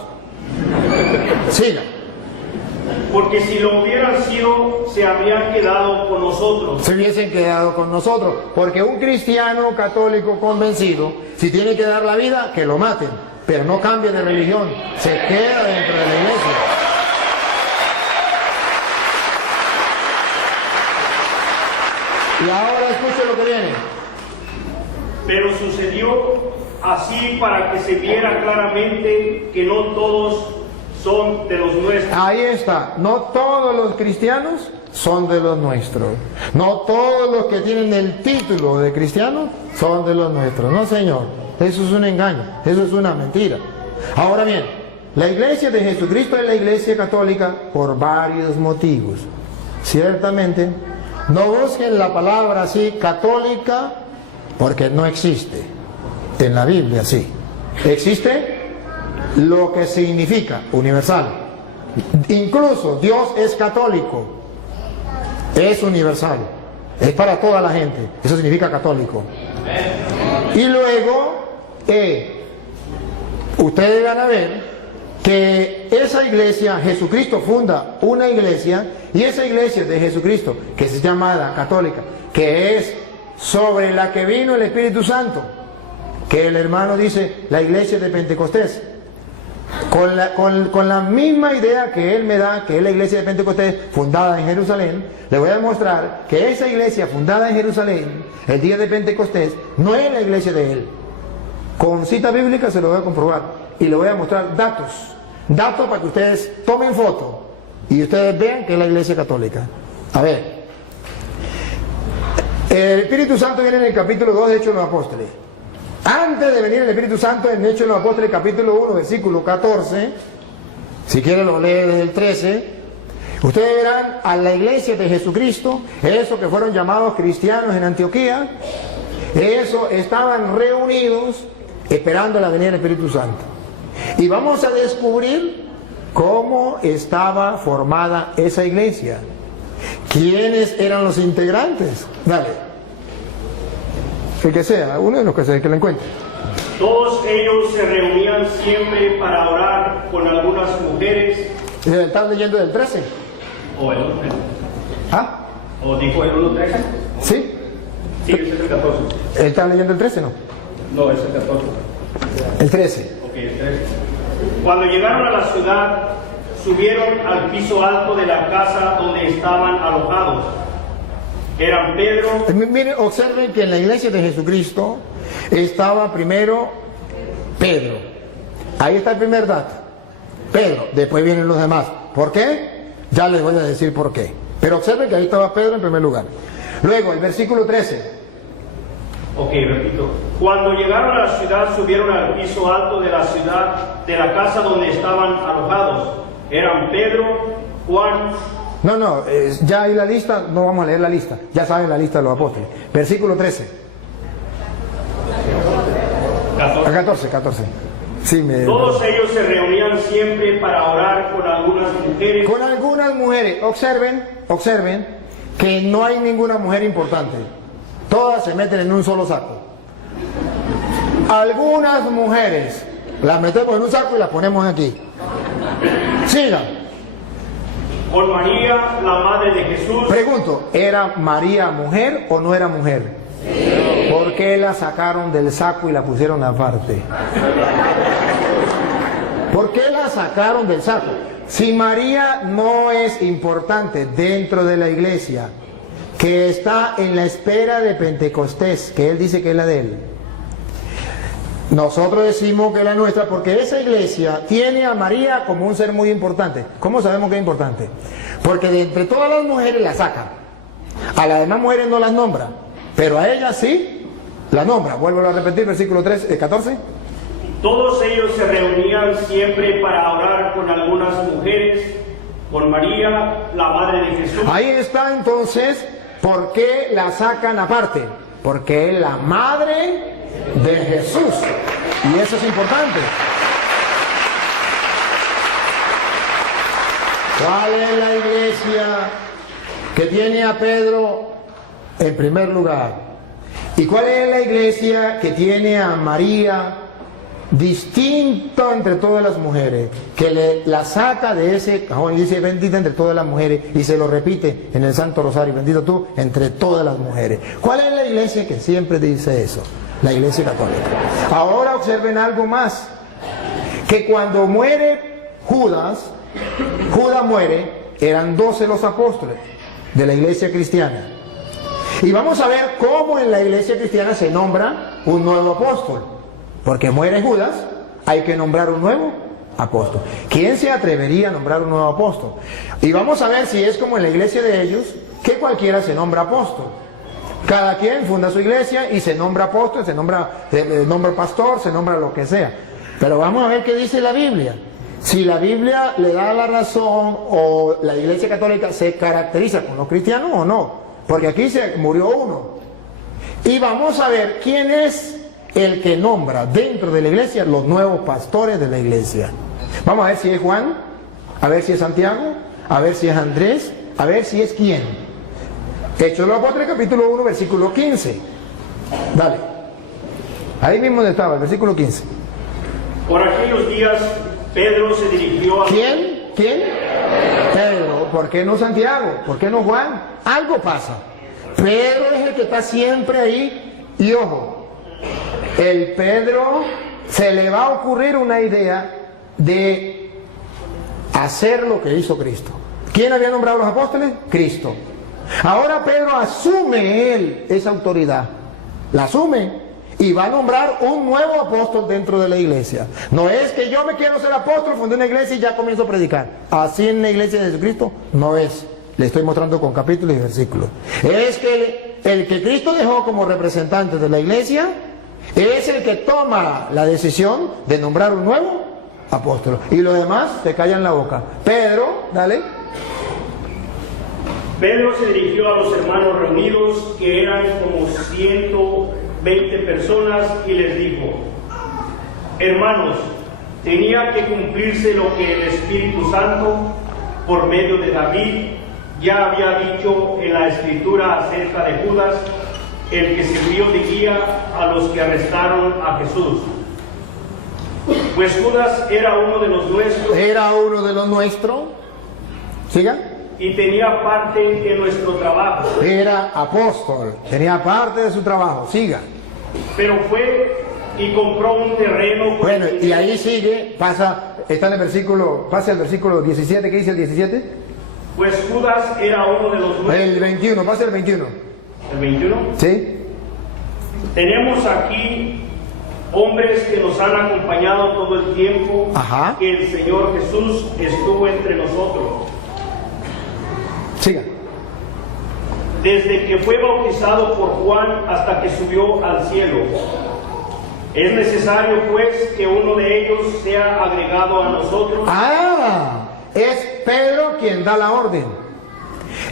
Siga. Porque si lo hubieran sido, se habrían quedado con nosotros. Se hubiesen quedado con nosotros. Porque un cristiano católico convencido, si tiene que dar la vida, que lo maten. Pero no cambie de religión. Se queda dentro de la iglesia. Y ahora escuche lo que viene. Pero sucedió así para que se viera claramente que no todos son de los nuestros. Ahí está. No todos los cristianos son de los nuestros. No todos los que tienen el título de cristianos son de los nuestros. No, señor. Eso es un engaño. Eso es una mentira. Ahora bien, la iglesia de Jesucristo es la iglesia católica por varios motivos. Ciertamente, no busquen la palabra así, católica, porque no existe. En la Biblia sí. Existe lo que significa universal. Incluso Dios es católico. Es universal. Es para toda la gente. Eso significa católico. Y luego, ustedes van a ver que esa iglesia, Jesucristo funda una iglesia, y esa iglesia de Jesucristo, que es llamada católica, que es sobre la que vino el Espíritu Santo, que el hermano dice la iglesia de Pentecostés. Con la misma idea que él me da, que es la iglesia de Pentecostés fundada en Jerusalén, le voy a demostrar que esa iglesia fundada en Jerusalén, el día de Pentecostés, no es la iglesia de él. Con cita bíblica se lo voy a comprobar y le voy a mostrar datos para que ustedes tomen foto y ustedes vean que es la iglesia católica. A ver, el Espíritu Santo viene en el capítulo 2 de Hechos de los Apóstoles. Antes de venir el Espíritu Santo, en Hechos de los Apóstoles, capítulo 1, versículo 14, si quieren lo lee desde el 13, ustedes verán a la iglesia de Jesucristo, esos que fueron llamados cristianos en Antioquía, esos estaban reunidos esperando la venida del Espíritu Santo. Y vamos a descubrir cómo estaba formada esa iglesia. ¿Quiénes eran los integrantes? Dale. El que sea, uno de los que sea, el que lo encuentre. Todos ellos se reunían siempre para orar con algunas mujeres. ¿Estás leyendo del 13? ¿O el 1.13? ¿Ah? ¿O dijo el 1.13? ¿Sí? Sí, ese es el 14. ¿Estás leyendo el 13, no? No, es el 14. El 13. Ok, el 13. Cuando llegaron a la ciudad, subieron al piso alto de la casa donde estaban alojados. Eran Pedro. Miren, observen que en la iglesia de Jesucristo estaba primero Pedro. Ahí está el primer dato. Pedro, después vienen los demás. ¿Por qué? Ya les voy a decir por qué. Pero observen que ahí estaba Pedro en primer lugar. Luego, el versículo 13. Ok, repito. Cuando llegaron a la ciudad, subieron al piso alto de la ciudad, de la casa donde estaban alojados. Eran Pedro, Juan. No, ya hay la lista, no vamos a leer la lista. Ya saben la lista de los apóstoles. Versículo 13. 14. Sí, Todos ellos se reunían siempre para orar con algunas mujeres. Con algunas mujeres. Observen que no hay ninguna mujer importante. Todas se meten en un solo saco. Algunas mujeres las metemos en un saco y las ponemos aquí. Sigan. Con María, la madre de Jesús. Pregunto, ¿era María mujer o no era mujer? Sí. ¿Por qué la sacaron del saco y la pusieron aparte? ¿Por qué la sacaron del saco? Si María no es importante dentro de la iglesia, que está en la espera de Pentecostés, que él dice que es la de él, nosotros decimos que es la nuestra porque esa iglesia tiene a María como un ser muy importante. ¿Cómo sabemos que es importante? Porque de entre todas las mujeres la saca. A las demás mujeres no las nombra, pero a ella sí la nombra. Vuelvo a repetir, versículo 14. Todos ellos se reunían siempre para orar con algunas mujeres, con María, la madre de Jesús. Ahí está entonces, ¿por qué la sacan aparte? Porque es la madre de Jesús. Y eso es importante. ¿Cuál es la iglesia que tiene a Pedro en primer lugar? ¿Y cuál es la iglesia que tiene a María distinto entre todas las mujeres? Que la saca de ese cajón y dice bendita entre todas las mujeres y se lo repite en el Santo Rosario, bendito tú entre todas las mujeres. ¿Cuál es la iglesia que siempre dice eso? La iglesia católica. Ahora observen algo más, que cuando muere Judas muere, eran 12 los apóstoles de la iglesia cristiana. Y vamos a ver cómo en la iglesia cristiana se nombra un nuevo apóstol. Porque muere Judas, hay que nombrar un nuevo apóstol. ¿Quién se atrevería a nombrar un nuevo apóstol? Y vamos a ver si es como en la iglesia de ellos, que cualquiera se nombra apóstol. Cada quien funda su iglesia y se nombra apóstol, se nombra pastor, se nombra lo que sea. Pero vamos a ver qué dice la Biblia. Si la Biblia le da la razón o la iglesia católica se caracteriza con los cristianos o no. Porque aquí se murió uno. Y vamos a ver quién es el que nombra dentro de la iglesia los nuevos pastores de la iglesia. Vamos a ver si es Juan, a ver si es Santiago, a ver si es Andrés, a ver si es quién. Hechos de los Apóstoles, capítulo 1, versículo 15. Dale. Ahí mismo donde estaba, el versículo 15. Por aquellos días, Pedro se dirigió a... ¿Quién? Pedro. ¿Por qué no Santiago? ¿Por qué no Juan? Algo pasa. Pedro es el que está siempre ahí. Y ojo, el Pedro se le va a ocurrir una idea de hacer lo que hizo Cristo. ¿Quién había nombrado a los apóstoles? Cristo. Ahora Pedro asume él esa autoridad, la asume y va a nombrar un nuevo apóstol dentro de la iglesia. No es que yo me quiero ser apóstol, fundé una iglesia y ya comienzo a predicar. Así en la iglesia de Jesucristo no es. Le estoy mostrando con capítulos y versículos. Es que el que Cristo dejó como representante de la iglesia es el que toma la decisión de nombrar un nuevo apóstol. Y los demás se callan la boca. Pedro, dale. Pedro se dirigió a los hermanos reunidos, que eran como 120 personas, y les dijo: hermanos, tenía que cumplirse lo que el Espíritu Santo, por medio de David, ya había dicho en la Escritura acerca de Judas, el que sirvió de guía a los que arrestaron a Jesús. Pues Judas era uno de los nuestros. Era uno de los nuestros. Siga. Y tenía parte en nuestro trabajo. Era apóstol, tenía parte de su trabajo. Siga. Pero fue y compró un terreno. Bueno, y ahí sigue, pasa, está en el versículo, pasa el versículo 17, ¿qué dice el 17? Pues Judas era uno de los nuestros. El 21, pasa el 21. ¿El 21? ¿Sí? Tenemos aquí hombres que nos han acompañado todo el tiempo. Ajá. Que el Señor Jesús estuvo entre nosotros. Siga. Desde que fue bautizado por Juan hasta que subió al cielo. Es necesario pues que uno de ellos sea agregado a nosotros. Ah, es Pedro quien da la orden.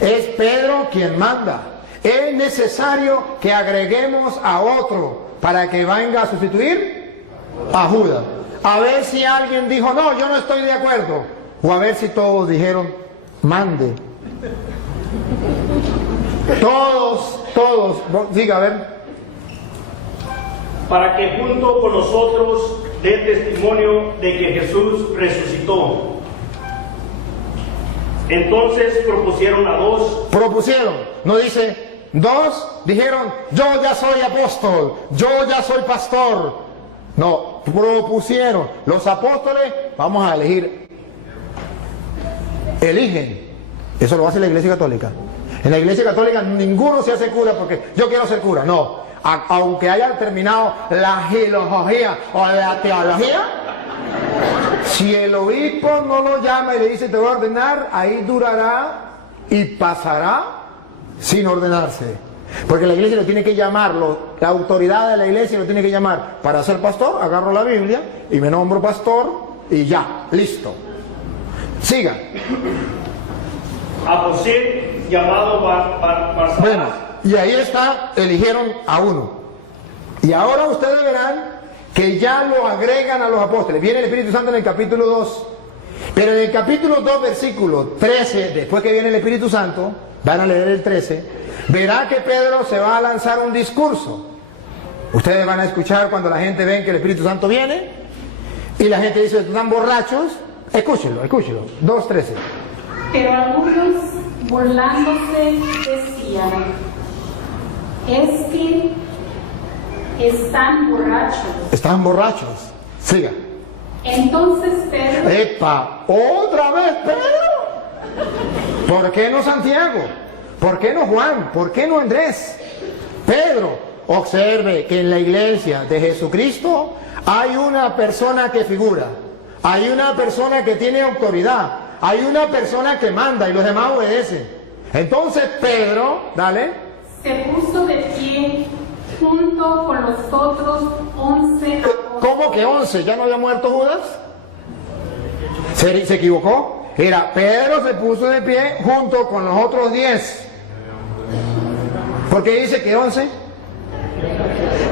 Es Pedro quien manda. Es necesario que agreguemos a otro para que venga a sustituir a Judas. A ver si alguien dijo, no, yo no estoy de acuerdo. O a ver si todos dijeron, mande. Todos, diga, a ver. Para que junto con nosotros dé testimonio de que Jesús resucitó. Entonces propusieron a dos. Propusieron, no dice, dos dijeron, yo ya soy apóstol, yo ya soy pastor. No, propusieron. Los apóstoles, vamos a elegir. Eligen. Eso lo hace la Iglesia Católica. En la Iglesia Católica ninguno se hace cura porque yo quiero ser cura. No, aunque haya terminado la filología o la teología, si el obispo no lo llama y le dice te voy a ordenar, ahí durará y pasará sin ordenarse. Porque la iglesia lo tiene que llamar, la autoridad de la iglesia lo tiene que llamar. Para ser pastor, agarro la Biblia y me nombro pastor y ya, listo. Siga. A José, llamado Barsabás. Bueno, y ahí está, eligieron a uno. Y ahora ustedes verán que ya lo agregan a los apóstoles. Viene el Espíritu Santo en el capítulo 2. Pero en el capítulo 2, versículo 13, después que viene el Espíritu Santo, van a leer el 13, verá que Pedro se va a lanzar un discurso. Ustedes van a escuchar cuando la gente ve que el Espíritu Santo viene y la gente dice, están borrachos. Escúchelo, 2:13. Pero algunos, burlándose, decían, es que están borrachos. Están borrachos. Siga. Entonces Pedro, ¡Epa! ¿Otra vez Pedro? ¿Por qué no Santiago? ¿Por qué no Juan? ¿Por qué no Andrés? Pedro, observe que en la iglesia de Jesucristo hay una persona que figura, hay una persona que tiene autoridad, hay una persona que manda y los demás obedecen. Entonces Pedro, dale, se puso de pie junto con los otros 11 apóstoles. ¿cómo que 11? ¿Ya no había muerto Judas? ¿Se equivocó? Era Pedro se puso de pie junto con los otros 10. ¿Por qué dice que 11?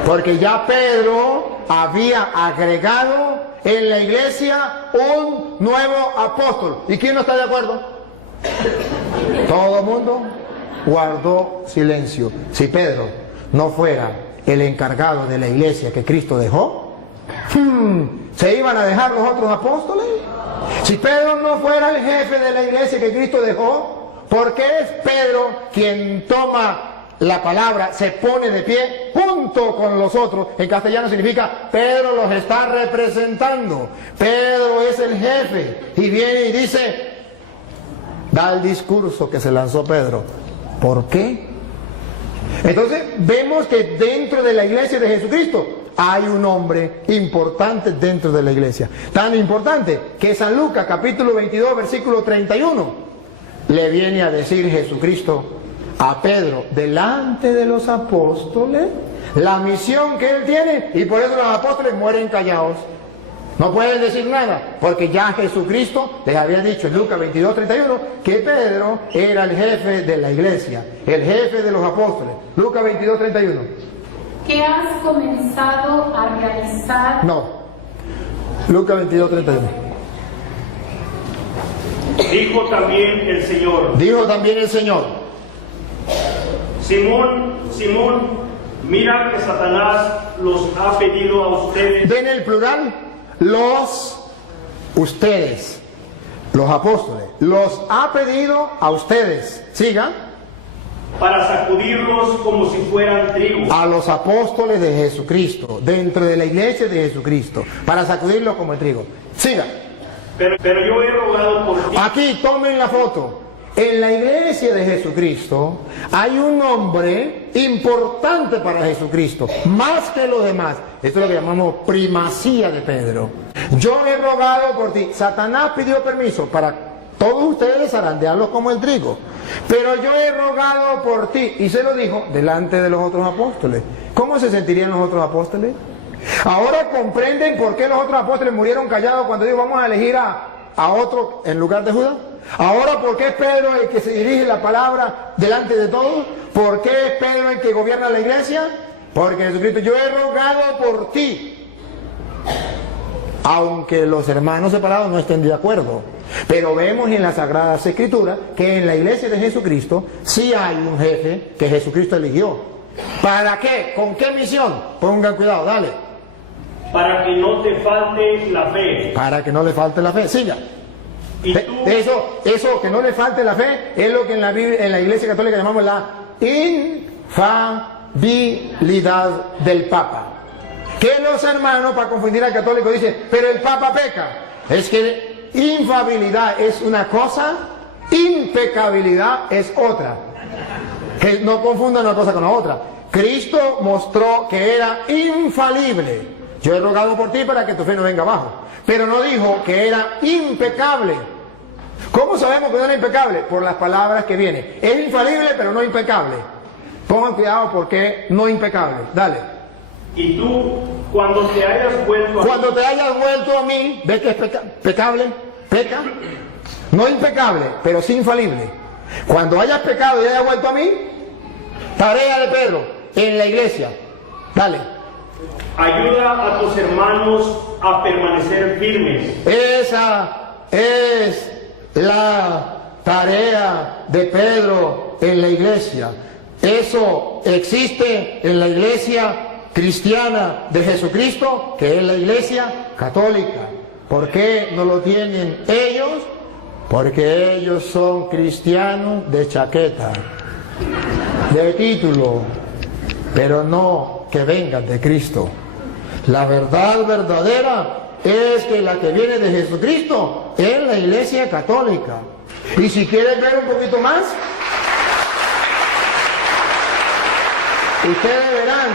Porque ya Pedro había agregado en la iglesia un nuevo apóstol. ¿Y quién no está de acuerdo? Todo el mundo guardó silencio. Si Pedro no fuera el encargado de la iglesia que Cristo dejó, ¿se iban a dejar los otros apóstoles? Si Pedro no fuera el jefe de la iglesia que Cristo dejó, ¿por qué es Pedro quien toma la palabra, se pone de pie junto junto con los otros. En castellano significa Pedro los está representando. Pedro es el jefe y viene y dice, da el discurso que se lanzó Pedro. ¿Por qué? Entonces vemos que dentro de la iglesia de Jesucristo hay un hombre importante dentro de la iglesia. Tan importante que San Lucas capítulo 22 versículo 31 le viene a decir Jesucristo a Pedro delante de los apóstoles la misión que él tiene, y por eso los apóstoles mueren callados. No pueden decir nada, porque ya Jesucristo les había dicho en Lucas 22:31 que Pedro era el jefe de la iglesia, el jefe de los apóstoles. Lucas 22:31. ¿Qué has comenzado a realizar? No, Lucas 22:31. Dijo también el Señor: Dijo también el Señor: Simón, Simón, mira que Satanás los ha pedido a ustedes. ven el plural, ustedes, los apóstoles, los ha pedido a ustedes. Siga. Para sacudirlos como si fueran trigo. A los apóstoles de Jesucristo, dentro de la iglesia de Jesucristo, para sacudirlos como el trigo. Siga. Pero yo he rogado por ti. Aquí tomen la foto. En la iglesia de Jesucristo hay un hombre importante para Jesucristo, más que los demás. Esto es lo que llamamos primacía de Pedro. Yo he rogado por ti. Satanás pidió permiso para todos ustedes zarandearlos como el trigo, pero yo he rogado por ti, y se lo dijo delante de los otros apóstoles. ¿Cómo se sentirían los otros apóstoles? Ahora comprenden por qué los otros apóstoles murieron callados cuando dijo vamos a elegir a otro en lugar de Judas. Ahora, ¿por qué es Pedro el que se dirige la palabra delante de todos? ¿Por qué es Pedro el que gobierna la iglesia? Porque Jesucristo, yo he rogado por ti, aunque los hermanos separados no estén de acuerdo. Pero vemos en las Sagradas Escrituras que en la iglesia de Jesucristo sí hay un jefe que Jesucristo eligió. ¿Para qué? ¿Con qué misión? Pongan cuidado, dale. Para que no te falte la fe. Para que no le falte la fe, siga. Y tú, Eso que no le falte la fe es lo que en la iglesia católica llamamos la infalibilidad del Papa. Que los hermanos, para confundir al católico, dicen, pero el Papa peca. Es que infabilidad es una cosa, impecabilidad es otra. Que no confundan una cosa con la otra. Cristo mostró que era infalible. Yo he rogado por ti para que tu fe no venga abajo. Pero no dijo que era impecable. ¿Cómo sabemos que no era impecable? Por las palabras que vienen. Es infalible, pero no impecable. Pongan cuidado porque no impecable. Dale. y tú, cuando te hayas vuelto a mí, ¿ves que es pecable? Peca. No impecable, pero sí infalible. Cuando hayas pecado y hayas vuelto a mí, tarea de Pedro en la iglesia. Dale. ayuda a tus hermanos a permanecer firmes. Esa es la tarea de Pedro en la iglesia. Eso existe en la iglesia cristiana de Jesucristo, que es la iglesia católica. ¿Por qué no lo tienen ellos? Porque ellos son cristianos de chaqueta, de título, pero no que vengan de Cristo. La verdad verdadera es que la que viene de Jesucristo es la iglesia católica. Y si quieres ver un poquito más, ustedes verán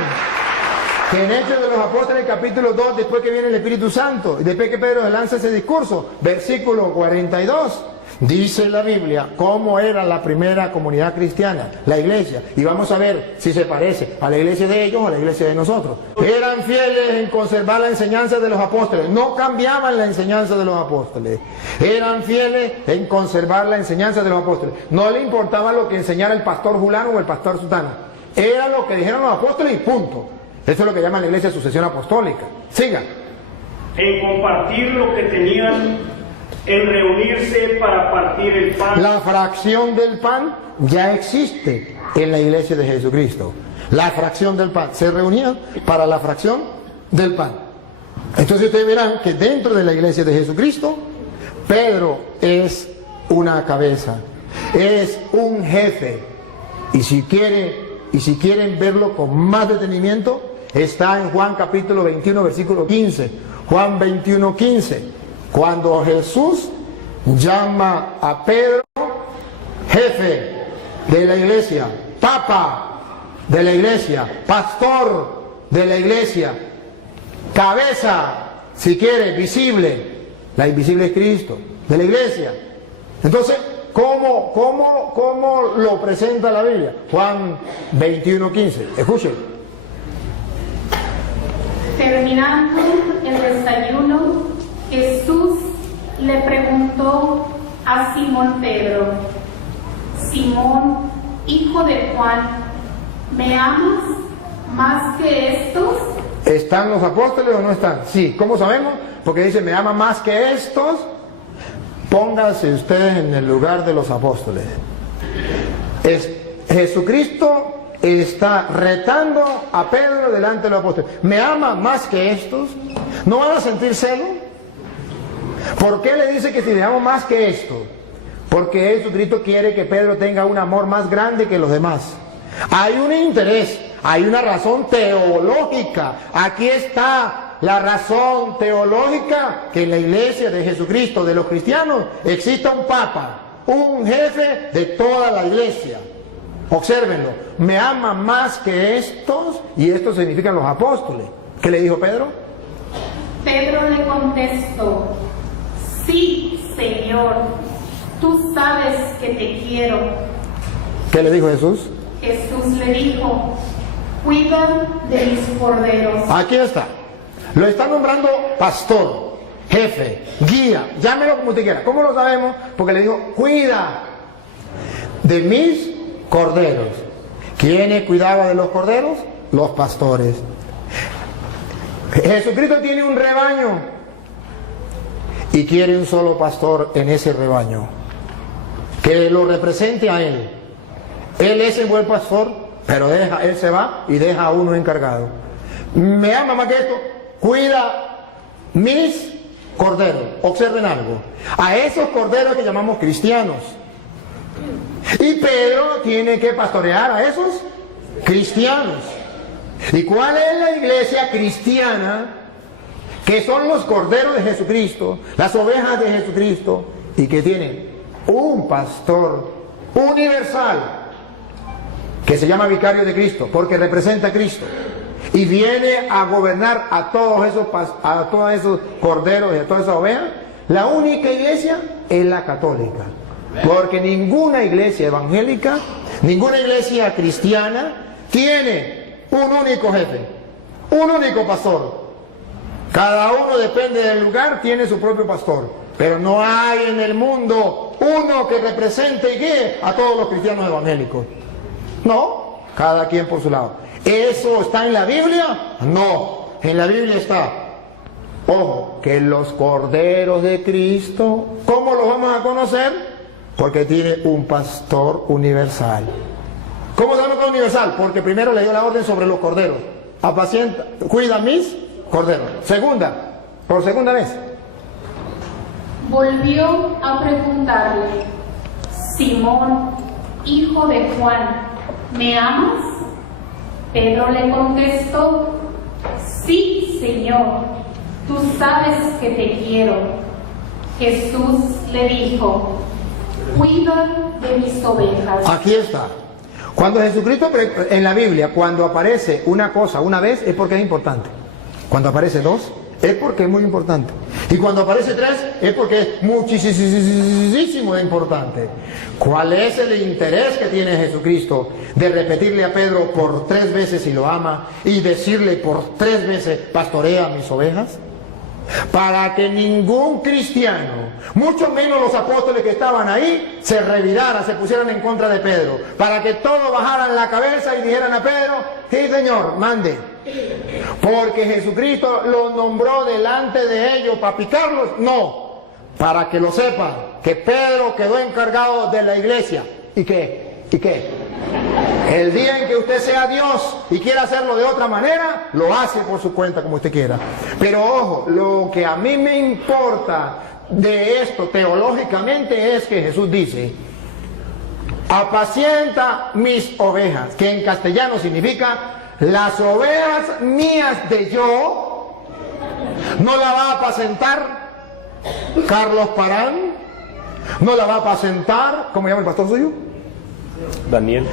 que en Hechos de los Apóstoles capítulo 2, después que viene el Espíritu Santo, y después que Pedro lanza ese discurso, versículo 42, dice la Biblia cómo era la primera comunidad cristiana, la iglesia, y vamos a ver si se parece a la iglesia de ellos o a la iglesia de nosotros. Eran fieles en conservar la enseñanza de los apóstoles, no cambiaban la enseñanza de los apóstoles. Eran fieles en conservar la enseñanza de los apóstoles. No le importaba lo que enseñara el pastor fulano o el pastor sutano. Era lo que dijeron los apóstoles y punto. Eso es lo que llaman la iglesia sucesión apostólica. Siga. En compartir lo que tenían, en reunirse para partir el pan. La fracción del pan ya existe en la iglesia de Jesucristo. La fracción del pan. Se reunían para la fracción del pan. Entonces ustedes verán que dentro de la iglesia de Jesucristo, Pedro es una cabeza, es un jefe. Y si quiere y si quieren verlo con más detenimiento, está en Juan capítulo 21, versículo 15. Juan 21, 15. Cuando Jesús llama a Pedro jefe de la iglesia, papa de la iglesia, pastor de la iglesia, cabeza, si quiere, visible. La invisible es Cristo, de la iglesia. Entonces, ¿cómo lo presenta la Biblia? Juan 21, 15. Escuchen. Terminando el desayuno, Jesús le preguntó a Simón Pedro: Simón, hijo de Juan, ¿me amas más que estos? ¿Están los apóstoles o no están? Sí. ¿Cómo sabemos? Porque dice, me ama más que estos. Pónganse ustedes en el lugar de los apóstoles. Jesucristo está retando a Pedro delante de los apóstoles. ¿Me ama más que estos? ¿No van a sentir celo? ¿Por qué le dice que si le amo más que esto? Porque Jesucristo quiere que Pedro tenga un amor más grande que los demás. Hay un interés, hay una razón teológica. Aquí está la razón teológica, que en la iglesia de Jesucristo, de los cristianos, exista un papa, un jefe de toda la iglesia. Obsérvenlo, me ama más que estos, y estos significan los apóstoles. ¿Qué le dijo Pedro? Pedro le contestó: sí, Señor, tú sabes que te quiero. ¿Qué le dijo Jesús? Jesús le dijo: cuida de mis corderos. Aquí está. Lo está nombrando pastor, jefe, guía, llámelo como usted quiera. ¿Cómo lo sabemos? Porque le dijo, cuida de mis corderos. ¿Quiénes cuidaban de los corderos? Los pastores. Jesucristo tiene un rebaño y quiere un solo pastor en ese rebaño que lo represente a él. Él es el buen pastor, pero él se va y deja a uno encargado. Me ama más que esto, cuida mis corderos. Observen algo, a esos corderos que llamamos cristianos. Y Pedro tiene que pastorear a esos cristianos. ¿Y cuál es la iglesia cristiana? Que son los corderos de Jesucristo, las ovejas de Jesucristo, y que tienen un pastor universal que se llama vicario de Cristo, porque representa a Cristo y viene a gobernar a todos esos corderos y a todas esas ovejas. La única iglesia es la católica, porque ninguna iglesia evangélica, ninguna iglesia cristiana tiene un único jefe, un único pastor. Cada uno, depende del lugar, tiene su propio pastor, pero no hay en el mundo uno que represente y guíe a todos los cristianos evangélicos. No, cada quien por su lado. ¿Eso está en la Biblia? No, en la Biblia está, ojo, que los corderos de Cristo, ¿cómo los vamos a conocer? Porque tiene un pastor universal. ¿Cómo sabemos que es universal? Porque primero le dio la orden sobre los corderos: apacienta, cuida mis corderos. Por segunda vez. Volvió a preguntarle: Simón, hijo de Juan, ¿me amas? Pedro le contestó: sí, Señor, tú sabes que te quiero. Jesús le dijo: cuida de mis ovejas. Aquí está. Cuando Jesucristo, en la Biblia, cuando aparece una cosa una vez, es porque es importante. Cuando aparece dos, es porque es muy importante. Y cuando aparece tres, es porque es muchísimo importante. ¿Cuál es el interés que tiene Jesucristo de repetirle a Pedro por 3 veces si lo ama y decirle por 3 veces, pastorea mis ovejas? Para que ningún cristiano, mucho menos los apóstoles que estaban ahí, se reviraran, se pusieran en contra de Pedro. Para que todos bajaran la cabeza y dijeran a Pedro: sí, Señor, mande. Porque Jesucristo los nombró delante de ellos para picarlos. No, para que lo sepan, que Pedro quedó encargado de la iglesia. ¿Y qué? ¿Y qué? El día en que usted sea Dios y quiera hacerlo de otra manera, lo hace por su cuenta, como usted quiera. Pero ojo, lo que a mí me importa de esto teológicamente es que Jesús dice: apacienta mis ovejas, que en castellano significa las ovejas mías de yo. No la va a apacentar Carlos Parán, no la va a apacentar, ¿cómo llama el pastor suyo? Daniel,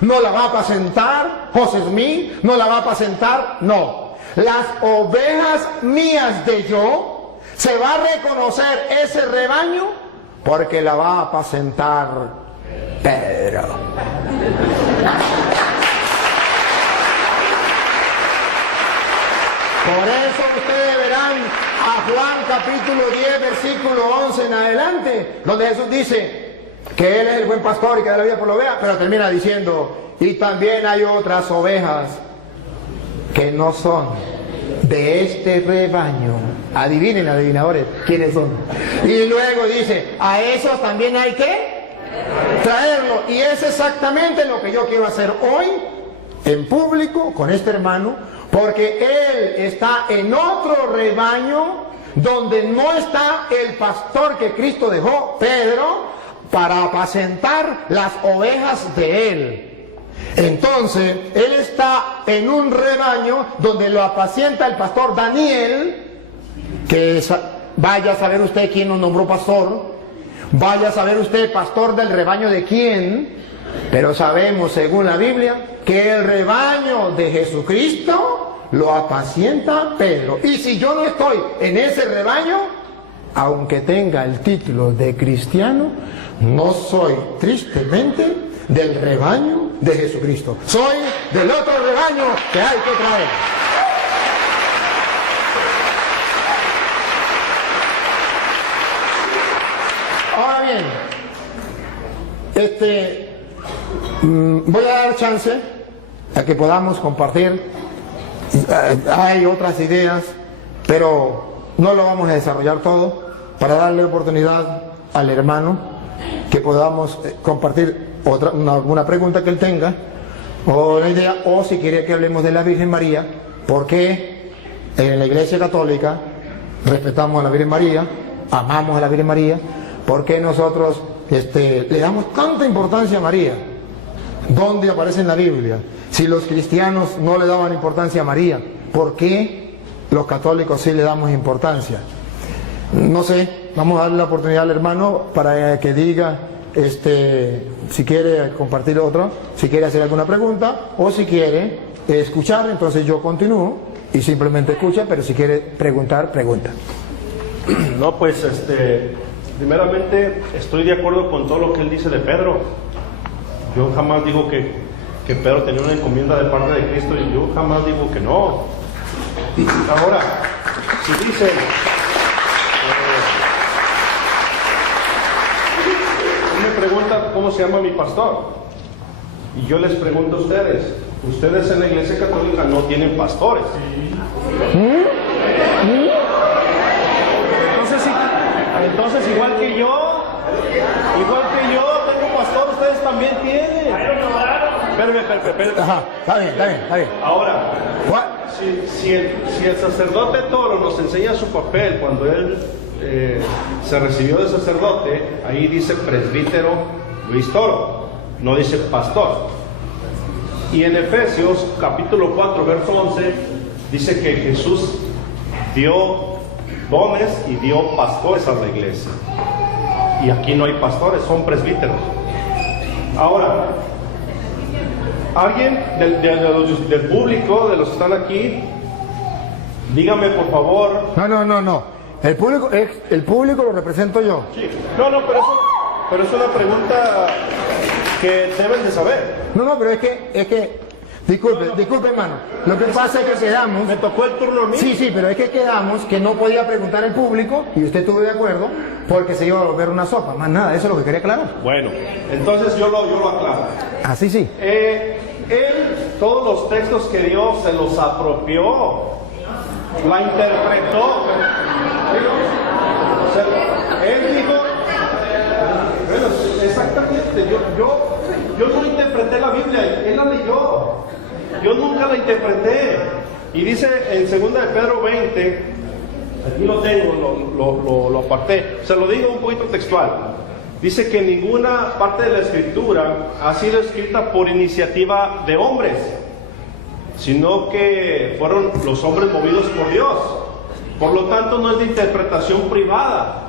no la va a apacentar José Smith, no la va a apacentar, no. Las ovejas mías de yo, se va a reconocer ese rebaño porque la va a apacentar Pedro. Por eso ustedes verán a Juan capítulo 10, versículo 11 en adelante, donde Jesús dice que Él es el buen pastor y que da la vida por la oveja, pero termina diciendo, y también hay otras ovejas que no son de este rebaño. Adivinen, adivinadores, ¿quiénes son? Y luego dice, a esos también hay que traerlo. Y es exactamente lo que yo quiero hacer hoy, en público, con este hermano, porque él está en otro rebaño, donde no está el pastor que Cristo dejó, Pedro, para apacentar las ovejas de él. Entonces, él está en un rebaño donde lo apacienta el pastor Daniel, que vaya a saber usted quién nos nombró pastor, vaya a saber usted pastor del rebaño de quién, pero sabemos según la Biblia que el rebaño de Jesucristo lo apacienta Pedro. Y si yo no estoy en ese rebaño, aunque tenga el título de cristiano, no soy tristemente del rebaño de Jesucristo. Soy del otro rebaño que hay que traer. Ahora bien, voy a dar chance a que podamos compartir. Hay otras ideas, pero no lo vamos a desarrollar todo, para darle oportunidad al hermano que podamos compartir alguna pregunta que él tenga, o una idea, o si quiere que hablemos de la Virgen María, porque en la Iglesia Católica respetamos a la Virgen María, amamos a la Virgen María, porque nosotros le damos tanta importancia a María. ¿Dónde aparece en la Biblia? Si los cristianos no le daban importancia a María, ¿por qué los católicos sí le damos importancia? No sé, vamos a darle la oportunidad al hermano para que diga si quiere compartir otro, si quiere hacer alguna pregunta, o si quiere escuchar, entonces yo continúo y simplemente escucha, pero si quiere preguntar, pregunta. No, pues primeramente estoy de acuerdo con todo lo que él dice de Pedro. Yo jamás digo que Pedro tenía una encomienda de parte de Cristo, y yo jamás digo que no. Ahora, si dicen me preguntan cómo se llama mi pastor, y yo les pregunto a ustedes en la Iglesia Católica no tienen pastores. Entonces igual que yo tengo pastor, ustedes también tienen. Espérame. Ajá, está bien. Ahora, si el sacerdote Toro nos enseña su papel cuando él se recibió de sacerdote, ahí dice presbítero Luis Toro, no dice pastor. Y en Efesios capítulo 4 verso 11 dice que Jesús dio dones y dio pastores a la iglesia, y aquí no hay pastores, son presbíteros. Ahora, alguien del público, de los que están aquí, dígame por favor. No. El público lo represento yo. Sí. No, pero es una pregunta que deben de saber. No, pero es que disculpe hermano. Lo que pasa es que quedamos. Me tocó el turno a mí. Sí, pero es que quedamos que no podía preguntar el público, y usted estuvo de acuerdo, porque se iba a volver una sopa, más nada, eso es lo que quería aclarar. Bueno, entonces yo lo aclaro. Así sí. Él, todos los textos que dio, se los apropió, la interpretó. Él dijo, bueno, exactamente, yo no interpreté la Biblia, él la leyó, yo nunca la interpreté. Y dice en 2 de Pedro 20, aquí lo tengo, lo aparté, se lo digo un poquito textual. dice que ninguna parte de la Escritura ha sido escrita por iniciativa de hombres, sino que fueron los hombres movidos por Dios. Por lo tanto, no es de interpretación privada.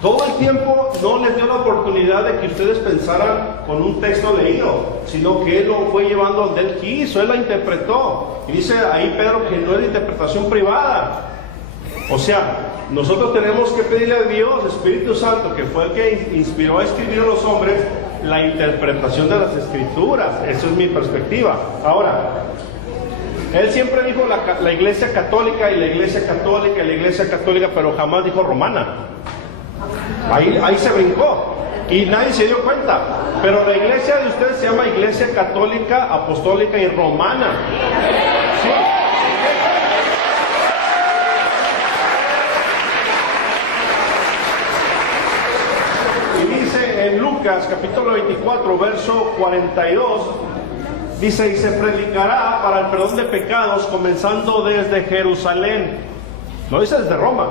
Todo el tiempo no les dio la oportunidad de que ustedes pensaran con un texto leído, sino que Él lo fue llevando donde Él quiso, Él la interpretó. Y dice ahí Pedro que no es de interpretación privada. O sea, nosotros tenemos que pedirle a Dios, Espíritu Santo, que fue el que inspiró a escribir a los hombres, la interpretación de las Escrituras. Esa es mi perspectiva. Ahora, Él siempre dijo la Iglesia Católica y la Iglesia Católica y la Iglesia Católica, pero jamás dijo romana. Ahí se brincó y nadie se dio cuenta. Pero la iglesia de ustedes se llama Iglesia Católica, Apostólica y Romana. ¿Sí? Y dice en Lucas capítulo 24, verso 42, dice: y se predicará para el perdón de pecados comenzando desde Jerusalén. No dice desde Roma.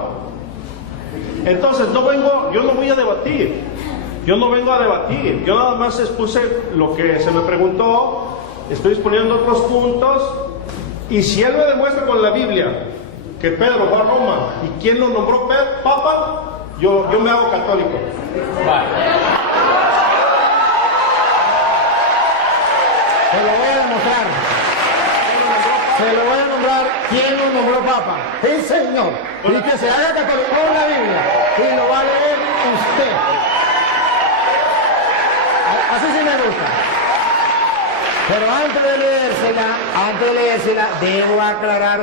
Entonces yo no voy a debatir, yo no vengo a debatir, yo nada más expuse lo que se me preguntó, estoy exponiendo otros puntos, y si él me demuestra con la Biblia que Pedro fue a Roma y quién lo nombró Papa, yo me hago católico. Se lo voy a demostrar. Se lo voy a nombrar quién lo nombró Papa. El Señor. Y que se haga católico con la Biblia. Y lo va a leer usted. Así sí me gusta. Pero antes de leérsela, debo aclarar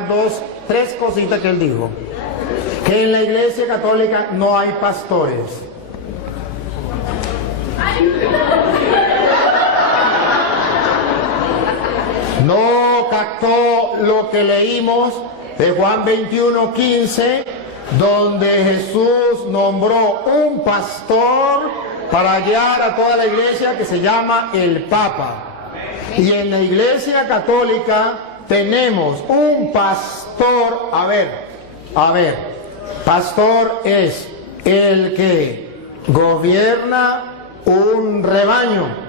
tres cositas que él dijo. Que en la Iglesia Católica no hay pastores. No captó lo que leímos de Juan 21:15, donde Jesús nombró un pastor para guiar a toda la iglesia, que se llama el Papa. Y en la Iglesia Católica tenemos un pastor. A ver, pastor es el que gobierna un rebaño.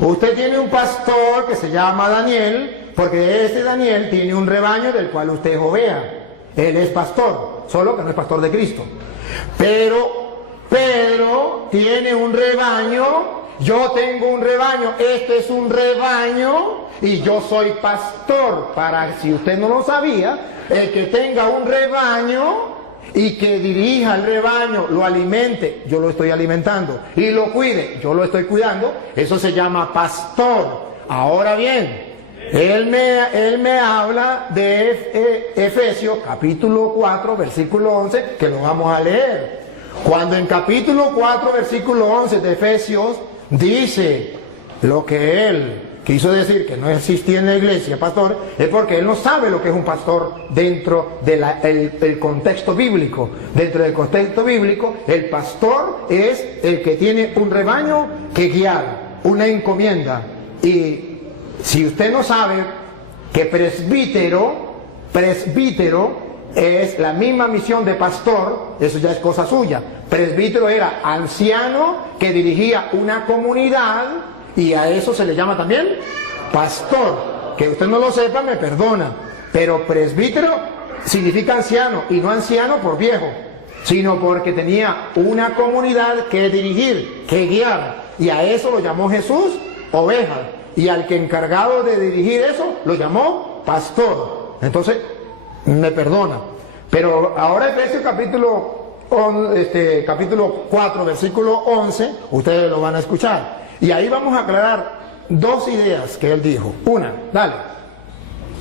Usted tiene un pastor que se llama Daniel, porque este Daniel tiene un rebaño del cual usted es oveja. Él es pastor, solo que no es pastor de Cristo. Pero Pedro tiene un rebaño, yo tengo un rebaño, este es un rebaño y yo soy pastor. Para, si usted no lo sabía, el que tenga un rebaño y que dirija el rebaño, lo alimente, yo lo estoy alimentando, y lo cuide, yo lo estoy cuidando, eso se llama pastor. Ahora bien, él me habla de Efesios capítulo 4 versículo 11, que lo vamos a leer. Cuando en capítulo 4 versículo 11 de Efesios dice lo que él quiso decir, que no existía en la iglesia pastor, es porque él no sabe lo que es un pastor dentro del contexto bíblico. Dentro del contexto bíblico, el pastor es el que tiene un rebaño que guiar, una encomienda. Y si usted no sabe que presbítero es la misma misión de pastor, eso ya es cosa suya. Presbítero era anciano que dirigía una comunidad, y a eso se le llama también pastor. Que usted no lo sepa, me perdona, pero presbítero significa anciano, y no anciano por viejo, sino porque tenía una comunidad que dirigir, que guiar, y a eso lo llamó Jesús oveja, y al que encargado de dirigir eso lo llamó pastor. Entonces me perdona, pero ahora Efesios capítulo 4 versículo 11, ustedes lo van a escuchar. Y ahí vamos a aclarar dos ideas que él dijo. Una, dale.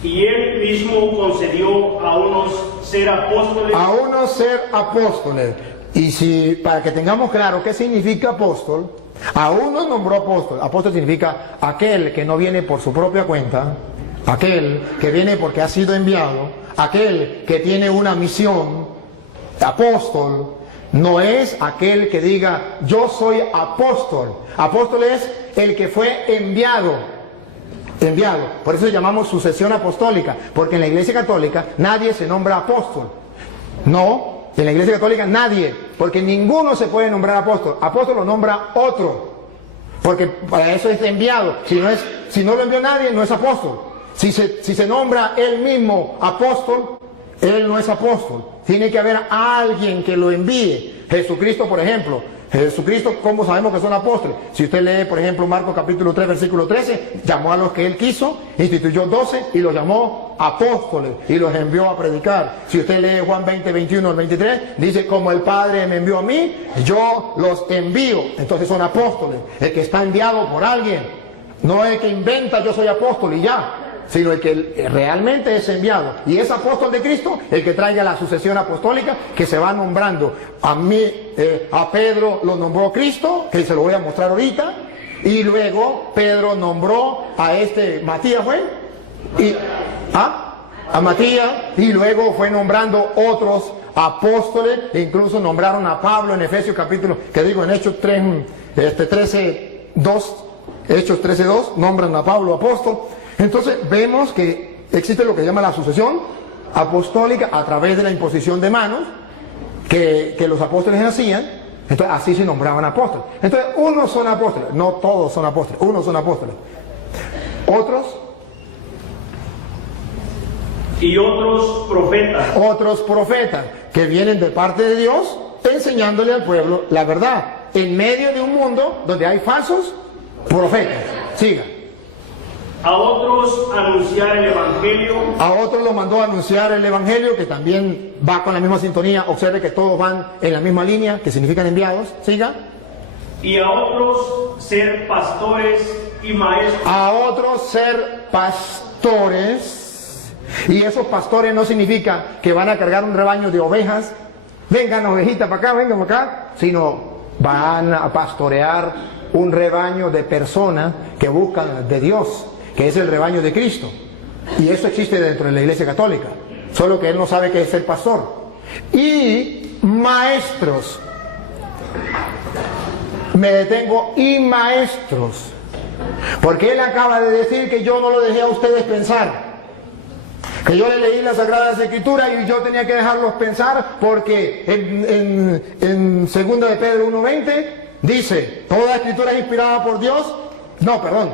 Y él mismo concedió a unos ser apóstoles. A unos ser apóstoles. Y si, para que tengamos claro qué significa apóstol, a unos nombró apóstol. Apóstol significa aquel que no viene por su propia cuenta, aquel que viene porque ha sido enviado, aquel que tiene una misión. Apóstol no es aquel que diga yo soy apóstol. Apóstol es el que fue enviado. Por eso llamamos sucesión apostólica, porque en la Iglesia Católica nadie se nombra apóstol. No, en la Iglesia Católica nadie. Porque ninguno se puede nombrar apóstol. Apóstol lo nombra otro. Porque para eso es enviado. Si no lo envió nadie, no es apóstol. Si se nombra él mismo apóstol, él no es apóstol. Tiene que haber alguien que lo envíe. Jesucristo, por ejemplo. Jesucristo, ¿cómo sabemos que son apóstoles? Si usted lee, por ejemplo, Marcos capítulo 3, versículo 13, llamó a los que él quiso, instituyó 12 y los llamó apóstoles y los envió a predicar. Si usted lee Juan 20, 21 al 23, dice, como el Padre me envió a mí, yo los envío. Entonces son apóstoles. El que está enviado por alguien, no el que inventa yo soy apóstol y ya, sino el que realmente es enviado. Y es apóstol de Cristo el que traiga la sucesión apostólica que se va nombrando. A Pedro lo nombró Cristo, que se lo voy a mostrar ahorita, y luego Pedro nombró a Matías, ¿fue? A Matías, y luego fue nombrando otros apóstoles, e incluso nombraron a Pablo en Efesios capítulo, en Hechos 13:2, Hechos 13:2, nombran a Pablo apóstol. Entonces vemos que existe lo que se llama la sucesión apostólica a través de la imposición de manos que los apóstoles hacían. Entonces así se nombraban apóstoles. Entonces unos son apóstoles, no todos son apóstoles, unos son apóstoles. Otros profetas que vienen de parte de Dios enseñándole al pueblo la verdad en medio de un mundo donde hay falsos profetas. Siga. A otros anunciar el Evangelio. A otros los mandó a anunciar el Evangelio, que también va con la misma sintonía. Observe que todos van en la misma línea, que significan enviados. Siga. Y a otros ser pastores y maestros. A otros ser pastores. Y esos pastores no significa que van a cargar un rebaño de ovejas. Vengan ovejitas para acá, vengan para acá. Sino van a pastorear un rebaño de personas que buscan de Dios, que es el rebaño de Cristo. Y eso existe dentro de la Iglesia Católica, solo que él no sabe qué es ser pastor. Y maestros, me detengo, y maestros, porque él acaba de decir que yo no lo dejé a ustedes pensar, que yo le leí las Sagradas Escrituras y yo tenía que dejarlos pensar, porque en 2 de Pedro 1:20 dice, toda escritura es inspirada por Dios.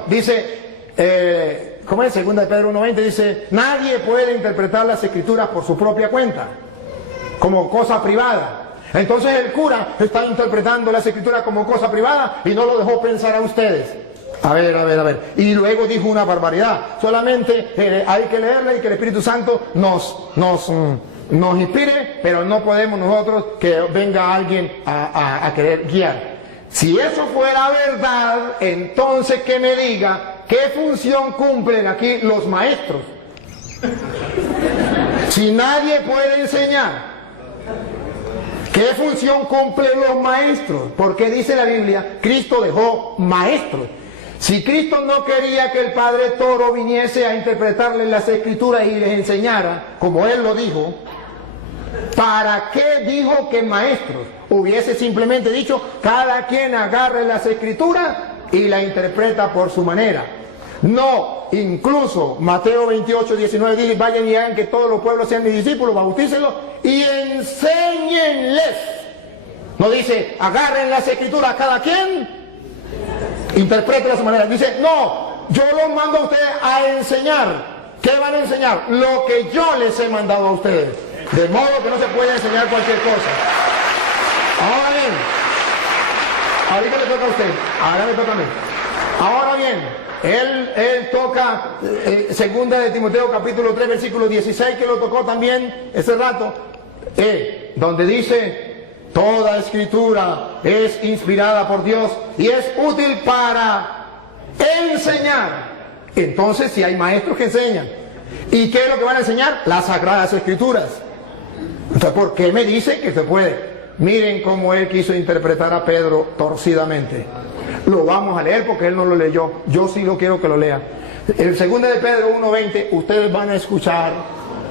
Dice, ¿cómo es? 2 de Pedro 1:20 dice, nadie puede interpretar las escrituras por su propia cuenta, como cosa privada. Entonces el cura está interpretando las escrituras como cosa privada y no lo dejó pensar a ustedes. A ver. Y luego dijo una barbaridad. Solamente hay que leerla y que el Espíritu Santo nos inspire, pero no podemos nosotros que venga alguien a querer guiar. Si eso fuera verdad, entonces que me diga qué función cumplen aquí los maestros. Si nadie puede enseñar, ¿qué función cumplen los maestros? Porque dice la Biblia, Cristo dejó maestros. Si Cristo no quería que el Padre Toro viniese a interpretarles las Escrituras y les enseñara, como Él lo dijo, ¿para qué dijo que maestros? Hubiese simplemente dicho, cada quien agarre las Escrituras y la interpreta por su manera. No, incluso Mateo 28:19 dice, vayan y hagan que todos los pueblos sean mis discípulos, bautícenlos y enséñenles. No dice, agarren las Escrituras cada quien, interpreten a su manera. Dice, no, yo los mando a ustedes a enseñar. ¿Qué van a enseñar? Lo que yo les he mandado a ustedes. De modo que no se puede enseñar cualquier cosa. Ahora bien, ahorita le toca a usted, ahora me toca a mí. Ahora bien, él toca 2 de Timoteo capítulo 3 versículo 16, que lo tocó también ese rato, donde dice, toda escritura es inspirada por Dios y es útil para enseñar. Entonces, si hay maestros que enseñan, ¿y qué es lo que van a enseñar? Las Sagradas Escrituras. Entonces, ¿por qué me dice que se puede? Miren cómo él quiso interpretar a Pedro torcidamente. Lo vamos a leer porque él no lo leyó. Yo sí lo quiero que lo lea. El 2 de Pedro 1:20, ustedes van a escuchar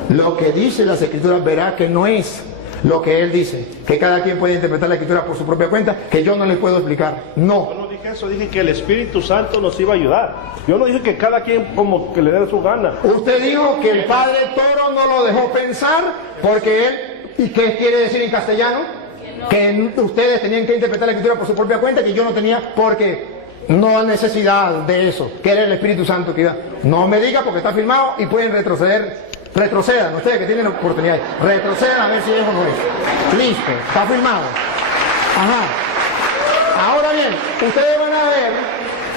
lo que dice las Escrituras, verá que no es lo que él dice, que cada quien puede interpretar la Escritura por su propia cuenta, que yo no les puedo explicar. No. Yo no dije eso, dije que el Espíritu Santo nos iba a ayudar. Yo no dije que cada quien como que le dé su gana. Usted dijo que el Padre Toro no lo dejó pensar porque él, ¿y qué quiere decir en castellano? que ustedes tenían que interpretar la Escritura por su propia cuenta, que yo no tenía, porque no hay necesidad de eso, que era el Espíritu Santo que iba. No me diga porque está firmado y pueden retroceder. Retrocedan, ustedes que tienen oportunidad, retrocedan a ver si es o no es. Listo, está firmado. Ajá. Ahora bien, ustedes van a ver,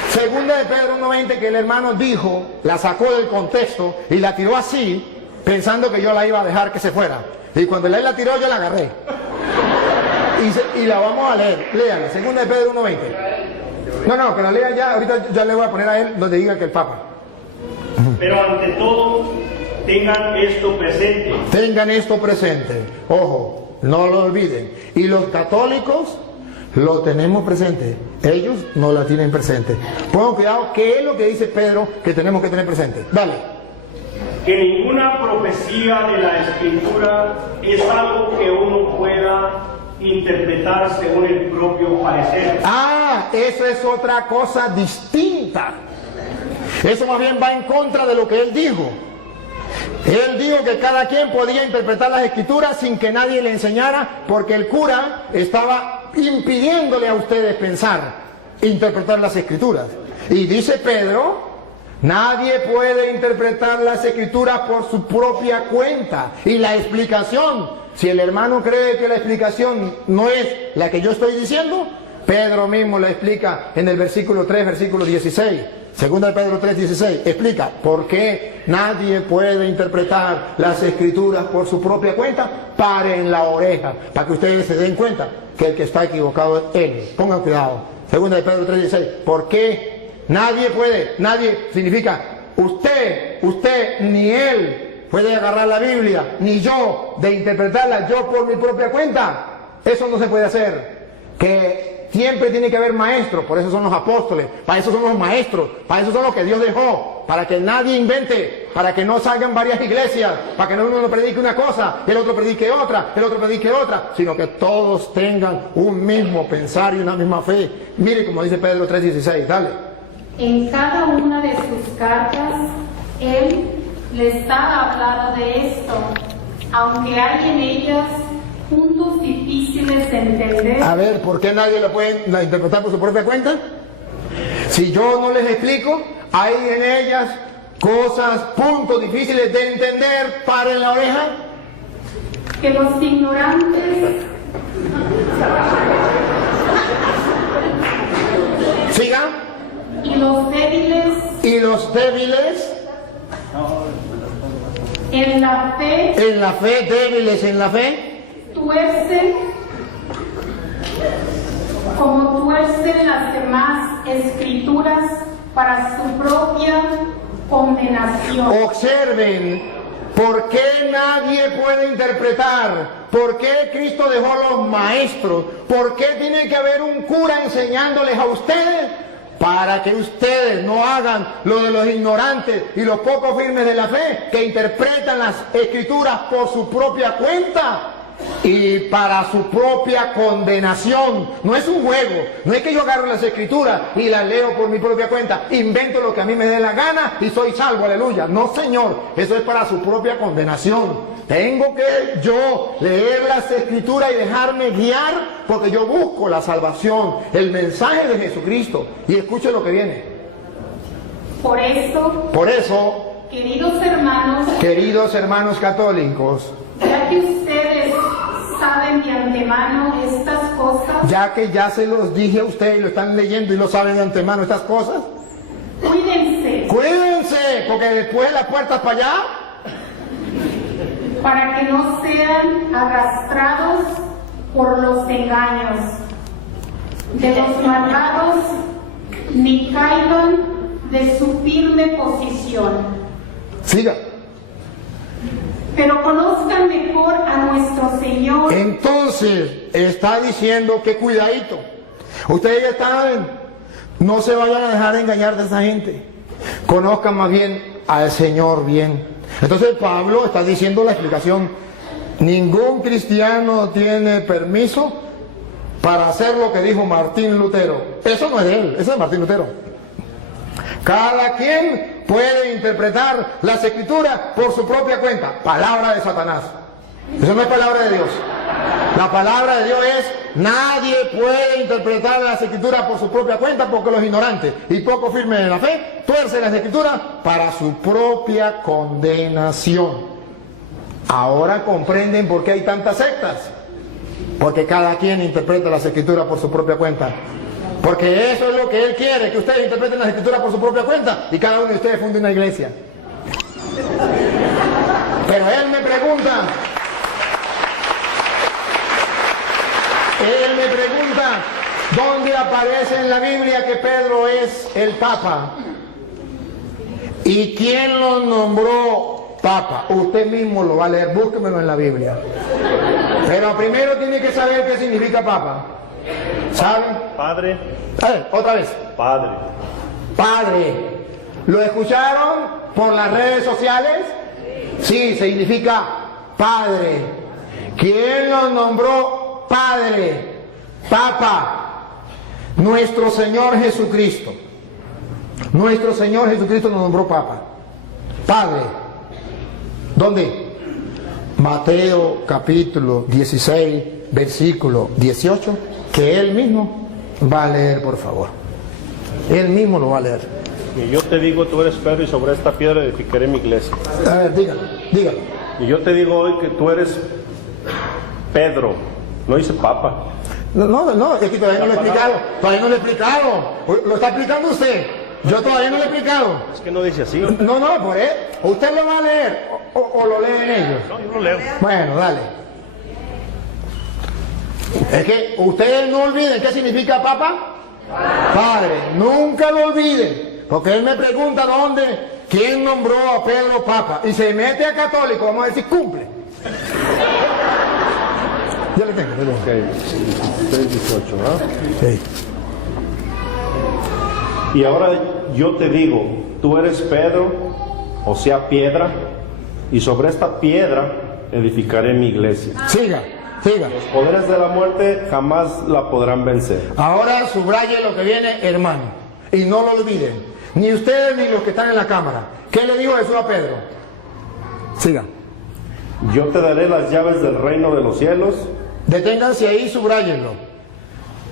segunda de Pedro 1:20, que el hermano dijo, la sacó del contexto y la tiró así, pensando que yo la iba a dejar que se fuera. Y cuando él la tiró, yo la agarré. Y la vamos a leer. Léanla, segunda de Pedro 1:20. No, que la lea ya, ahorita ya le voy a poner a él donde diga que el Papa. Pero ante todo, tengan esto presente. Tengan esto presente. Ojo, no lo olviden. Y los católicos lo tenemos presente. Ellos no la tienen presente. Pongan cuidado, ¿qué es lo que dice Pedro que tenemos que tener presente? Dale. Que ninguna profecía de la Escritura es algo que uno pueda interpretar según el propio parecer. Ah, eso es otra cosa distinta. Eso más bien va en contra de lo que él dijo. Él dijo que cada quien podía interpretar las Escrituras sin que nadie le enseñara, porque el cura estaba impidiéndole a ustedes pensar, interpretar las Escrituras. Y dice Pedro, nadie puede interpretar las Escrituras por su propia cuenta. Y la explicación, si el hermano cree que la explicación no es la que yo estoy diciendo, Pedro mismo la explica en el versículo 3, versículo 16. Segunda de Pedro 3:16, explica por qué nadie puede interpretar las Escrituras por su propia cuenta. Paren la oreja, para que ustedes se den cuenta que el que está equivocado es él. Pongan cuidado. Segunda de Pedro 3:16, ¿por qué nadie puede? Nadie significa usted, ni él puede agarrar la Biblia, ni yo, de interpretarla yo por mi propia cuenta. Eso no se puede hacer. Que siempre tiene que haber maestros, por eso son los apóstoles, para eso son los maestros, para eso son los que Dios dejó, para que nadie invente, para que no salgan varias iglesias, para que uno predique una cosa, el otro predique otra, el otro predique otra, sino que todos tengan un mismo pensar y una misma fe. Mire como dice Pedro 3:16, dale. En cada una de sus cartas, él les ha hablado de esto, aunque hay en ellas puntos difíciles de entender. A ver, ¿por qué nadie la puede interpretar por su propia cuenta? Si yo no les explico, hay en ellas cosas, puntos difíciles de entender. Paren la oreja. Que los ignorantes Siga. y los débiles Y los débiles en la fe débiles en la fe, tuercen como tuercen las demás Escrituras para su propia condenación. observen, ¿por qué nadie puede interpretar? ¿Por qué Cristo dejó a los maestros? ¿Por qué tiene que haber un cura enseñándoles a ustedes? Para que ustedes no hagan lo de los ignorantes y los poco firmes de la fe, que interpretan las Escrituras por su propia cuenta y para su propia condenación. No es un juego, no es que yo agarro las Escrituras y las leo por mi propia cuenta, invento lo que a mí me dé la gana y soy salvo, aleluya. No, señor, eso es para su propia condenación. Tengo que yo leer las Escrituras y dejarme guiar, porque yo busco la salvación, el mensaje de Jesucristo. Y escuche lo que viene. Por eso, queridos hermanos católicos, ya que ustedes saben de antemano estas cosas, ya que ya se los dije a ustedes y lo están leyendo y lo saben de antemano estas cosas, cuídense porque después las puertas para allá, para que no sean arrastrados por los engaños de los malvados, ni caigan de su firme posición. siga. Pero conozcan mejor a nuestro Señor. Entonces está diciendo que cuidadito. Ustedes ya saben, no se vayan a dejar engañar de esa gente. Conozcan más bien al Señor bien. Entonces Pablo está diciendo la explicación. Ningún cristiano tiene permiso para hacer lo que dijo Martín Lutero. Eso no es de él, eso es de Martín Lutero. Cada quien puede interpretar las Escrituras por su propia cuenta. Palabra de Satanás. Eso no es palabra de Dios. La palabra de Dios es, nadie puede interpretar las Escrituras por su propia cuenta, porque los ignorantes y poco firmes en la fe tuercen las Escrituras para su propia condenación. Ahora comprenden por qué hay tantas sectas. Porque cada quien interpreta las Escrituras por su propia cuenta. Porque eso es lo que Él quiere, que ustedes interpreten las Escrituras por su propia cuenta y cada uno de ustedes funde una iglesia. Pero Él me pregunta, ¿dónde aparece en la Biblia que Pedro es el Papa? ¿Y quién lo nombró Papa? Usted mismo lo va a leer, búsquemelo en la Biblia. Pero primero tiene que saber qué significa Papa. ¿Sabe? Padre. Otra vez. Padre. Padre. ¿Lo escucharon por las redes sociales? Sí, significa Padre. ¿Quién lo nombró Padre? Papa. Nuestro Señor Jesucristo. Nuestro Señor Jesucristo nos nombró Papa. Padre. ¿Dónde? Mateo capítulo 16, versículo 18, que Él mismo va a leer, por favor. Él mismo lo va a leer. Y yo te digo, tú eres Pedro, y sobre esta piedra edificaré mi iglesia. A ver, dígalo. Y yo te digo hoy que tú eres Pedro, no dice Papa. No, es que todavía no lo he explicado. Lo está explicando usted. Yo todavía no lo he explicado. Es que no dice así. No, por él. ¿Usted lo va a leer o lo leen ellos? No, yo lo leo. Bueno, dale. Es que ustedes no olviden qué significa Papa. Padre, nunca lo olviden. Porque él me pregunta quién nombró a Pedro Papa. Y se mete a católico, vamos a decir, cumple. Ya le tengo. Ok, 6:18, ¿no? Sí. Y ahora yo te digo, tú eres Pedro, o sea, piedra, y sobre esta piedra edificaré mi iglesia. Siga. Los poderes de la muerte jamás la podrán vencer. Ahora subraye lo que viene, hermano, y no lo olviden, ni ustedes ni los que están en la cámara. ¿Qué le dijo Jesús a Pedro? Siga. Yo te daré las llaves del reino de los cielos. Deténganse ahí, subrayenlo.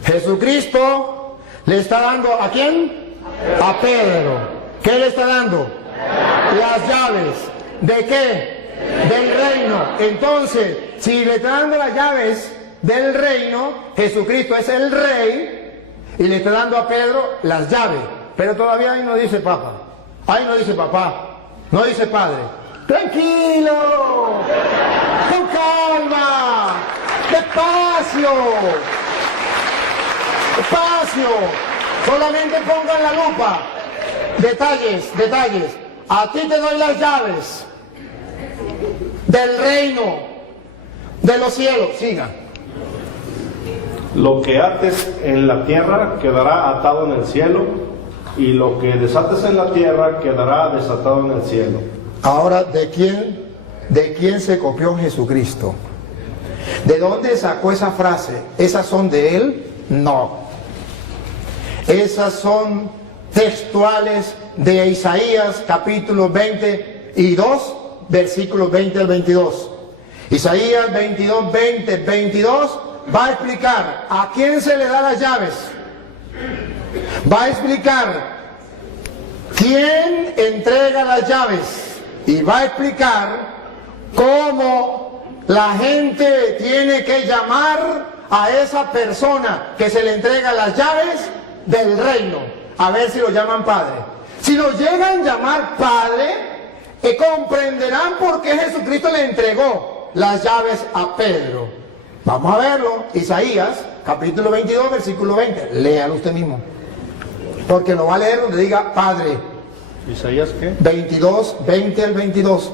Jesucristo le está dando ¿a quién? A Pedro. ¿Qué le está dando? Las llaves. ¿De qué? Del reino. Entonces, si le está dando las llaves del reino, Jesucristo es el rey y le está dando a Pedro las llaves. Pero todavía ahí no dice Papa. Ahí no dice papá. No dice padre. Tranquilo. Con calma. Despacio. Despacio. Solamente pongan la lupa. Detalles. A ti te doy las llaves del reino de los cielos. Siga. Lo que ates en la tierra quedará atado en el cielo, y lo que desates en la tierra quedará desatado en el cielo. Ahora, ¿de quién se copió Jesucristo? ¿De dónde sacó esa frase? ¿Esas son de él? No. Esas son textuales de Isaías capítulo 22, versículos 20 al 22. Isaías 22, 20, 22 va a explicar a quién se le da las llaves. Va a explicar quién entrega las llaves. Y va a explicar cómo la gente tiene que llamar a esa persona que se le entrega las llaves del reino. A ver si lo llaman padre. Si lo llegan a llamar padre, comprenderán por qué Jesucristo le entregó las llaves a Pedro. Vamos a verlo. Isaías, capítulo 22, versículo 20. Léalo usted mismo. Porque lo va a leer donde diga Padre. ¿Isaías qué? 22, 20 al 22.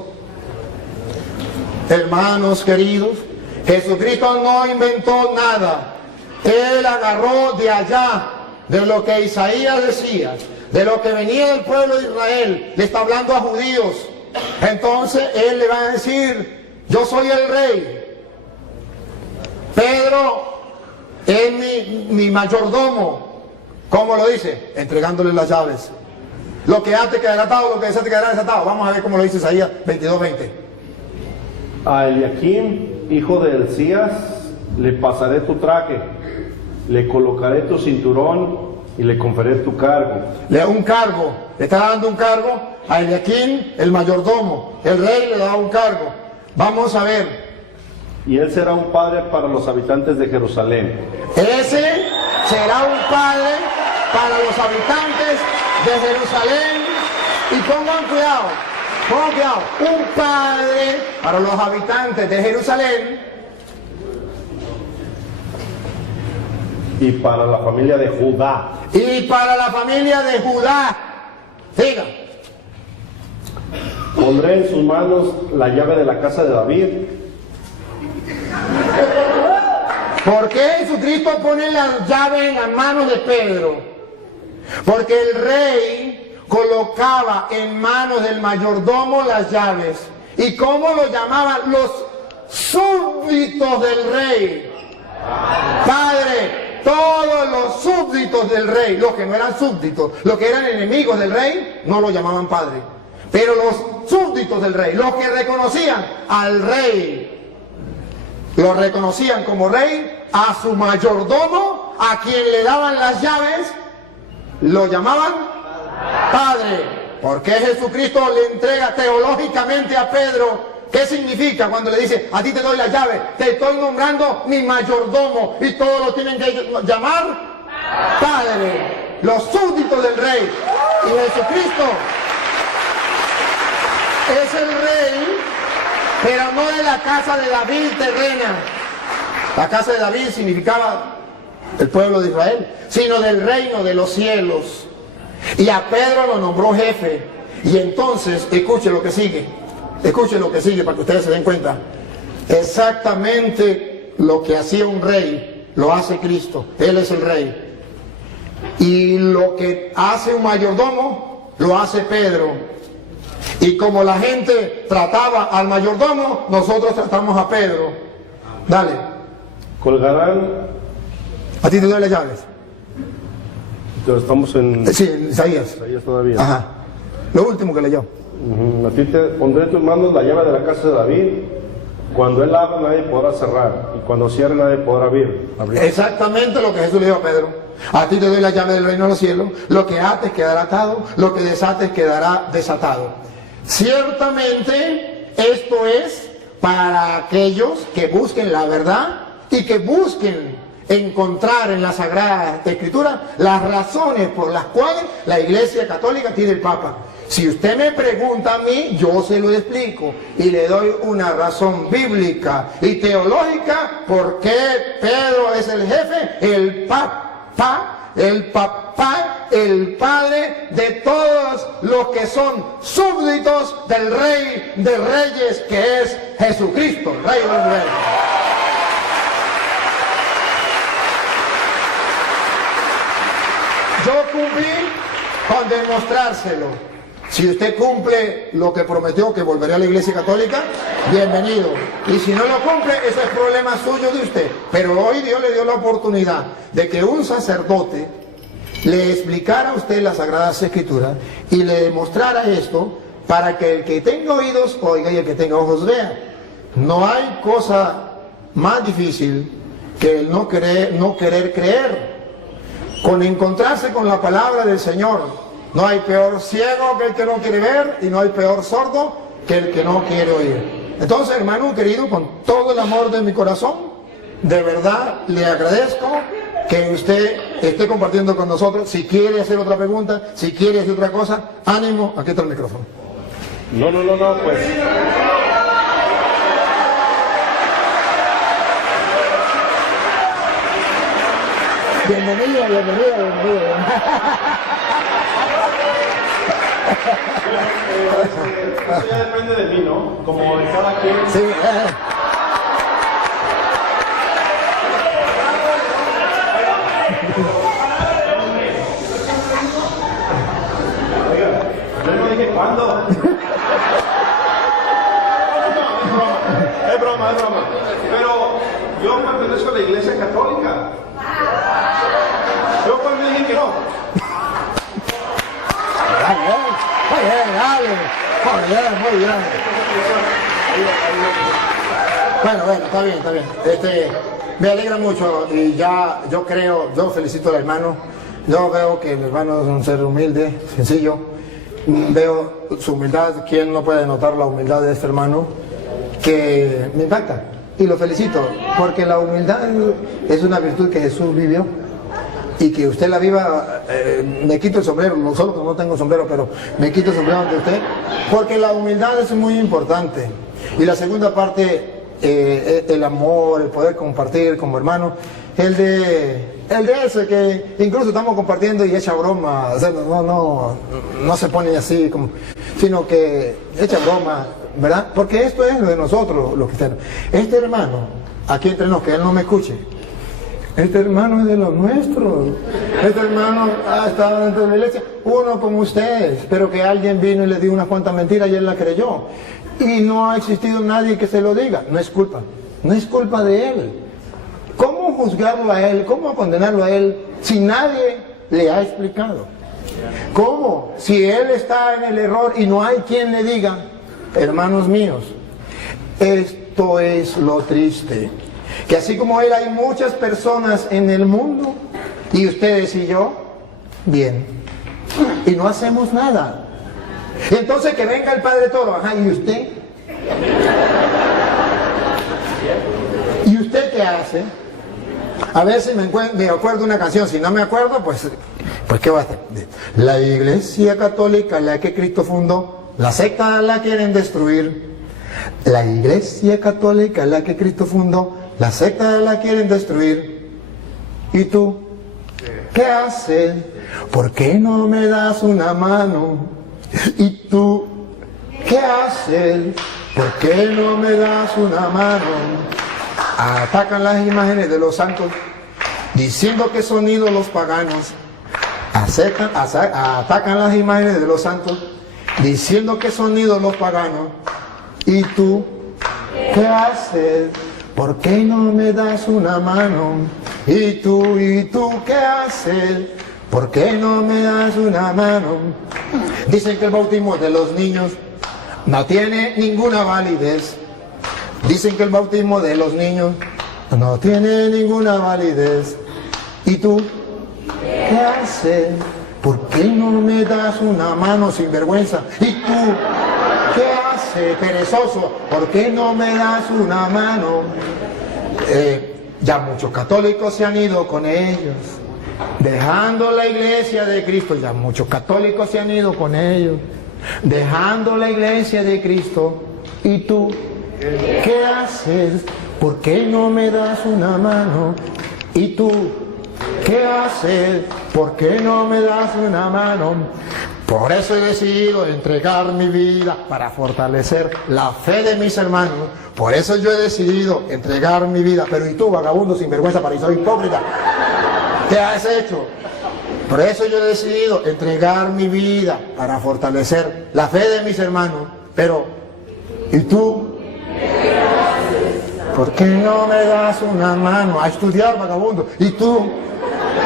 Hermanos queridos, Jesucristo no inventó nada. Él agarró de allá, de lo que Isaías decía, de lo que venía del pueblo de Israel. Le está hablando a judíos. Entonces Él le va a decir: yo soy el rey. Pedro es mi mayordomo. ¿Cómo lo dice? Entregándole las llaves. Lo que ate quedará atado, lo que desate quedará desatado. Vamos a ver cómo lo dice Isaías 22:20. A Eliakim, hijo de Hilcías, le pasaré tu traje, le colocaré tu cinturón y le conferiré tu cargo. Le da un cargo, le está dando un cargo a Eliaquín, el mayordomo. El rey le da un cargo. Vamos a ver. Y él será un padre para los habitantes de Jerusalén. Ese será un padre para los habitantes de Jerusalén. Y pongan cuidado, un padre para los habitantes de Jerusalén. Y para la familia de Judá. Y para la familia de Judá. Diga. Pondré en sus manos la llave de la casa de David. ¿Por qué Jesucristo pone la llave en las manos de Pedro? Porque el rey colocaba en manos del mayordomo las llaves. ¿Y cómo lo llamaban? Los súbditos del rey. Padre, todos los súbditos del rey, los que no eran súbditos, los que eran enemigos del rey, no lo llamaban padre. Pero los súbditos del rey, los que reconocían al rey, lo reconocían como rey, a su mayordomo, a quien le daban las llaves, lo llamaban padre. Porque Jesucristo le entrega teológicamente a Pedro. ¿Qué significa cuando le dice, a ti te doy la llave, te estoy nombrando mi mayordomo y todos lo tienen que llamar padre? Los súbditos del rey. Y Jesucristo es el rey, pero no de la casa de David terrena. La casa de David significaba el pueblo de Israel, sino del reino de los cielos. Y a Pedro lo nombró jefe. Y entonces, escuche lo que sigue. Escuchen lo que sigue para que ustedes se den cuenta. Exactamente lo que hacía un rey, lo hace Cristo. Él es el rey. Y lo que hace un mayordomo, lo hace Pedro. Y como la gente trataba al mayordomo, nosotros tratamos a Pedro. Dale. Colgarán. A ti te doy las llaves. Entonces estamos en Sí, Isaías. Isaías todavía. Ajá. Lo último que leyó. A ti te pondré en tus manos la llave de la casa de David. Cuando él abra, nadie podrá cerrar. Y cuando cierre, nadie podrá abrir. Exactamente lo que Jesús le dijo a Pedro. A ti te doy la llave del reino de los cielos. Lo que ates quedará atado. Lo que desates quedará desatado. Ciertamente, esto es para aquellos que busquen la verdad y que busquen encontrar en la Sagrada Escritura las razones por las cuales la Iglesia Católica tiene el Papa. Si usted me pregunta a mí, yo se lo explico y le doy una razón bíblica y teológica por qué Pedro es el jefe, el papá, el padre de todos los que son súbditos del Rey de Reyes, que es Jesucristo, Rey de los Reyes. Yo cumplí con demostrárselo. Si usted cumple lo que prometió, que volverá a la Iglesia Católica, bienvenido. Y si no lo cumple, ese es problema suyo de usted. Pero hoy Dios le dio la oportunidad de que un sacerdote le explicara a usted las Sagradas Escrituras y le demostrara esto para que el que tenga oídos oiga y el que tenga ojos vea. No hay cosa más difícil que el no querer creer. Con encontrarse con la palabra del Señor. No hay peor ciego que el que no quiere ver y no hay peor sordo que el que no quiere oír. Entonces, hermano querido, con todo el amor de mi corazón, de verdad le agradezco que usted esté compartiendo con nosotros. Si quiere hacer otra pregunta, si quiere hacer otra cosa, ánimo, aquí está el micrófono. No, pues. Bienvenido. Eso ya depende de mí, ¿no? Como de cada quien. Sí, Oiga, yo no dije cuándo. Es broma. Pero yo pertenezco a la Iglesia Católica. Yo cuando dije que no. Muy bien. Bueno, está bien. Me alegra mucho y ya yo creo, yo felicito al hermano. Yo veo que el hermano es un ser humilde, sencillo. Veo su humildad. ¿Quién no puede notar la humildad de este hermano? Que me impacta. Y lo felicito, porque la humildad es una virtud que Jesús vivió. Y que usted la viva, me quito el sombrero, no solo que no tengo sombrero, pero me quito el sombrero ante usted, porque la humildad es muy importante. Y la segunda parte, el amor, el poder compartir como hermano, el de ese que incluso estamos compartiendo y echa broma, o sea, no se pone así, sino que echa broma, ¿verdad? Porque esto es lo de nosotros, los cristianos. Este hermano, aquí entre nos, que él no me escuche, este hermano es de los nuestros. Este hermano ha estado dentro de la iglesia, uno como ustedes, pero que alguien vino y le dio unas cuantas mentiras y él la creyó. Y no ha existido nadie que se lo diga. No es culpa de él. ¿Cómo juzgarlo a él? ¿Cómo condenarlo a él si nadie le ha explicado? ¿Cómo? Si él está en el error y no hay quien le diga, hermanos míos, esto es lo triste. Que así como él hay muchas personas en el mundo, y ustedes y yo, bien, y no hacemos nada. Y entonces que venga el Padre Toro, ajá, ¿y usted? ¿Y usted qué hace? A ver si me acuerdo una canción, si no me acuerdo, pues ¿qué va a hacer? La Iglesia Católica, la que Cristo fundó, la secta la quieren destruir. La Iglesia Católica, la que Cristo fundó, la secta la quieren destruir. ¿Y tú? ¿Qué haces? ¿Por qué no me das una mano? ¿Y tú? ¿Qué haces? ¿Por qué no me das una mano? Atacan las imágenes de los santos, diciendo que son ídolos paganos. Atacan las imágenes de los santos, diciendo que son ídolos paganos. ¿Y tú? ¿Qué haces? ¿Por qué no me das una mano? ¿Y tú qué haces? ¿Por qué no me das una mano? Dicen que el bautismo de los niños no tiene ninguna validez. Dicen que el bautismo de los niños no tiene ninguna validez. ¿Y tú qué haces? ¿Por qué no me das una mano, sinvergüenza? ¿Y tú qué haces, perezoso? ¿Por qué no me das una mano? Ya muchos católicos se han ido con ellos, dejando la iglesia de Cristo. Ya muchos católicos se han ido con ellos, dejando la iglesia de Cristo. ¿Y tú qué haces? ¿Por qué no me das una mano? ¿Y tú qué haces? ¿Por qué no me das una mano? Por eso he decidido entregar mi vida para fortalecer la fe de mis hermanos. Por eso yo he decidido entregar mi vida. Pero ¿y tú, vagabundo, sinvergüenza, fariseo, hipócrita? ¿Qué has hecho? Por eso yo he decidido entregar mi vida para fortalecer la fe de mis hermanos. Pero ¿y tú? ¿Por qué no me das una mano a estudiar, vagabundo? ¿Y tú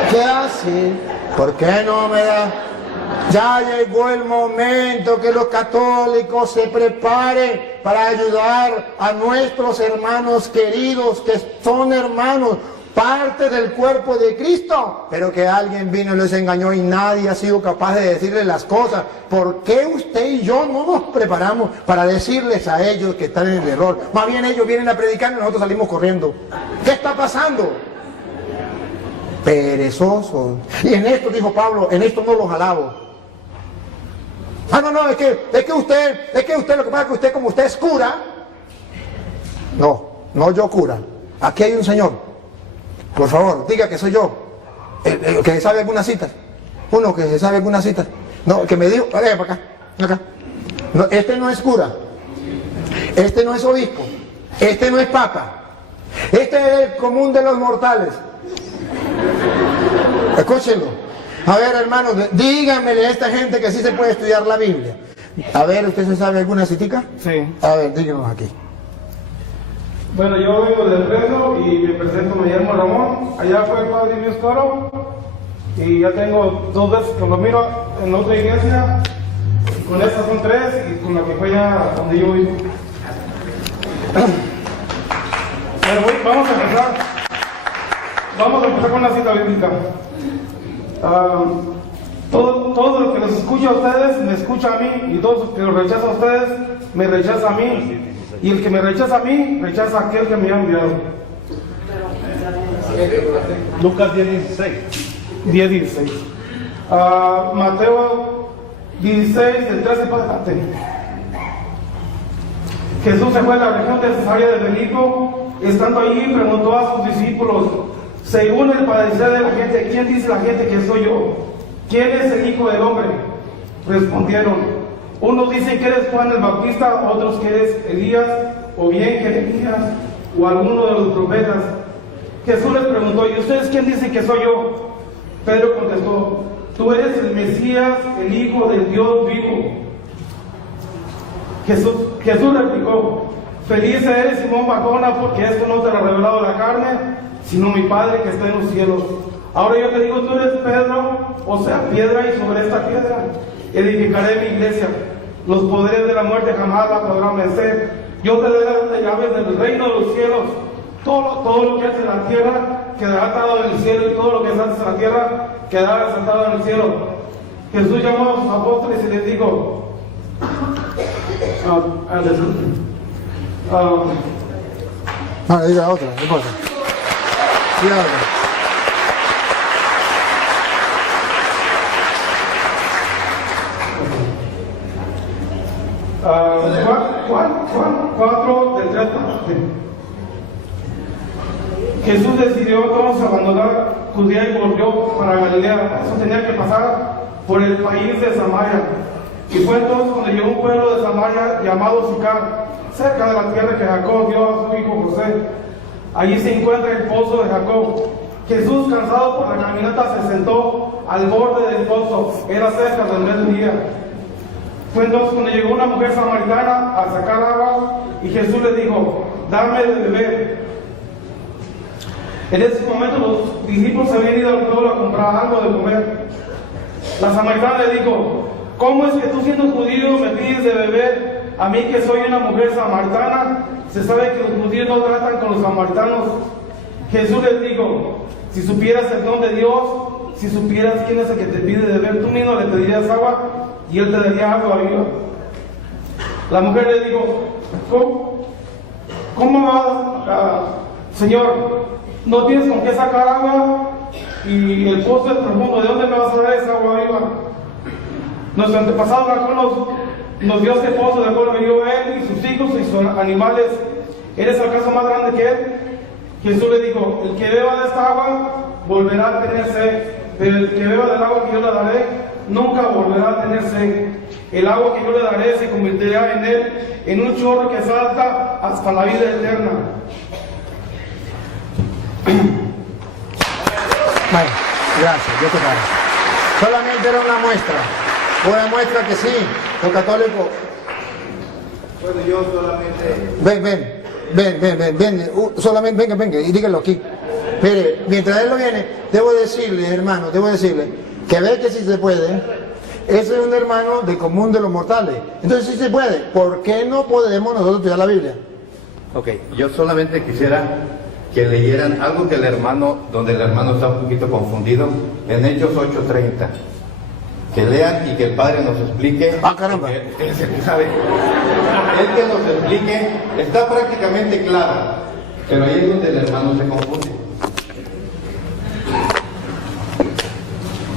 qué haces? ¿Por qué no me das? Ya llegó el momento que los católicos se preparen para ayudar a nuestros hermanos queridos, que son hermanos, parte del cuerpo de Cristo, pero que alguien vino y les engañó y nadie ha sido capaz de decirles las cosas. ¿Por qué usted y yo no nos preparamos para decirles a ellos que están en el error? Más bien ellos vienen a predicar y nosotros salimos corriendo. ¿Qué está pasando? Perezosos. Y en esto, dijo Pablo, en esto no los alabo. No, es que usted, lo que pasa es que usted, como usted es cura, no yo cura, aquí hay un señor, por favor, diga que soy yo, que se sabe algunas citas, uno que se sabe algunas citas, no, que me dijo, para acá, no, este no es cura, este no es obispo, este no es papa, este es el común de los mortales. Escúchenlo. A ver, hermanos, díganmele a esta gente que sí se puede estudiar la Biblia. A ver, ¿usted se sabe alguna citica? Sí. A ver, díganos aquí. Bueno, yo vengo del Fresno y me presento, me llamo Ramón. Allá fue el padre mío Toro. Y ya tengo 2 veces que lo miro en la otra iglesia. Con estas son 3 y con la que fue ya donde yo vivo. Bueno, vamos a empezar. vamos a empezar con la cita bíblica. Todo el que los escucha a ustedes me escucha a mí, y todo el que los rechaza a ustedes me rechaza a mí, y el que me rechaza a mí rechaza a aquel que me ha enviado. Lucas 10:16. 10:16. Mateo 16, del 13 para adelante. Jesús se fue a la región de Cesarea de Filipo. Estando allí, preguntó a sus discípulos, según el parecer de la gente, ¿quién dice la gente que soy yo? ¿Quién es el Hijo del Hombre? Respondieron, unos dicen que eres Juan el Bautista, otros que eres Elías, o bien Jeremías, o alguno de los profetas. Jesús les preguntó, ¿y ustedes quién dicen que soy yo? Pedro contestó, tú eres el Mesías, el Hijo del Dios vivo. Jesús replicó, feliz eres Simón Barjona, porque esto no te lo ha revelado la carne, sino mi Padre que está en los cielos. Ahora yo te digo, tú eres Pedro, o sea, piedra, y sobre esta piedra edificaré mi iglesia. Los poderes de la muerte jamás la podrán vencer. Yo te daré las llaves del reino de los cielos. Todo lo que hace en la tierra quedará atado en el cielo, y todo lo que se hace en la tierra quedará desatado en el cielo. Jesús llamó a sus apóstoles y les dijo, diga otra, no importa. Diga otra. Juan 4, del 3 al 7. Jesús decidió entonces abandonar Judea y volvió para Galilea. Eso tenía que pasar por el país de Samaria. Y fue entonces cuando llegó un pueblo de Samaria llamado Sicar, cerca de la tierra que Jacob dio a su hijo José. Allí se encuentra el pozo de Jacob. Jesús, cansado por la caminata, se sentó al borde del pozo. Era cerca del mediodía. Fue entonces cuando llegó una mujer samaritana a sacar agua, y Jesús le dijo, dame de beber. En ese momento los discípulos se habían ido al pueblo a comprar algo de comer. La samaritana le dijo, ¿cómo es que tú, siendo judío, me pides de beber a mí, que soy una mujer samaritana? Se sabe que los judíos no tratan con los samaritanos. Jesús les dijo, si supieras el don de Dios, si supieras quién es el que te pide de beber, tú mismo le pedirías agua y él te daría agua viva. La mujer le dijo, ¿cómo vas, Señor? No tienes con qué sacar agua y el pozo es profundo. ¿De dónde me vas a dar esa agua viva? Nuestro antepasado Jacob nos dio este pozo, de acuerdo vivió él y sus hijos y sus animales. ¿Eres acaso más grande que él? Jesús le dijo, el que beba de esta agua volverá a tener sed, pero el que beba del agua que yo le daré nunca volverá a tener sed. El agua que yo le daré se convertirá en él en un chorro que salta hasta la vida eterna. Bueno, gracias, yo te pago. Solamente era una muestra que sí, los católicos. Bueno, yo solamente... Ven, solamente venga, y díganlo aquí. Mire, mientras él lo viene, debo decirle, hermano, que ve que si se puede. Ese es un hermano del común de los mortales. Entonces si se puede, ¿por qué no podemos nosotros estudiar la Biblia? Ok, yo solamente quisiera que leyeran algo que donde el hermano está un poquito confundido, en Hechos 8:30. Que lean y que el Padre nos explique. Ah, caramba. Él es el que sabe. Él que nos explique, está prácticamente claro, pero ahí es donde el hermano se confunde.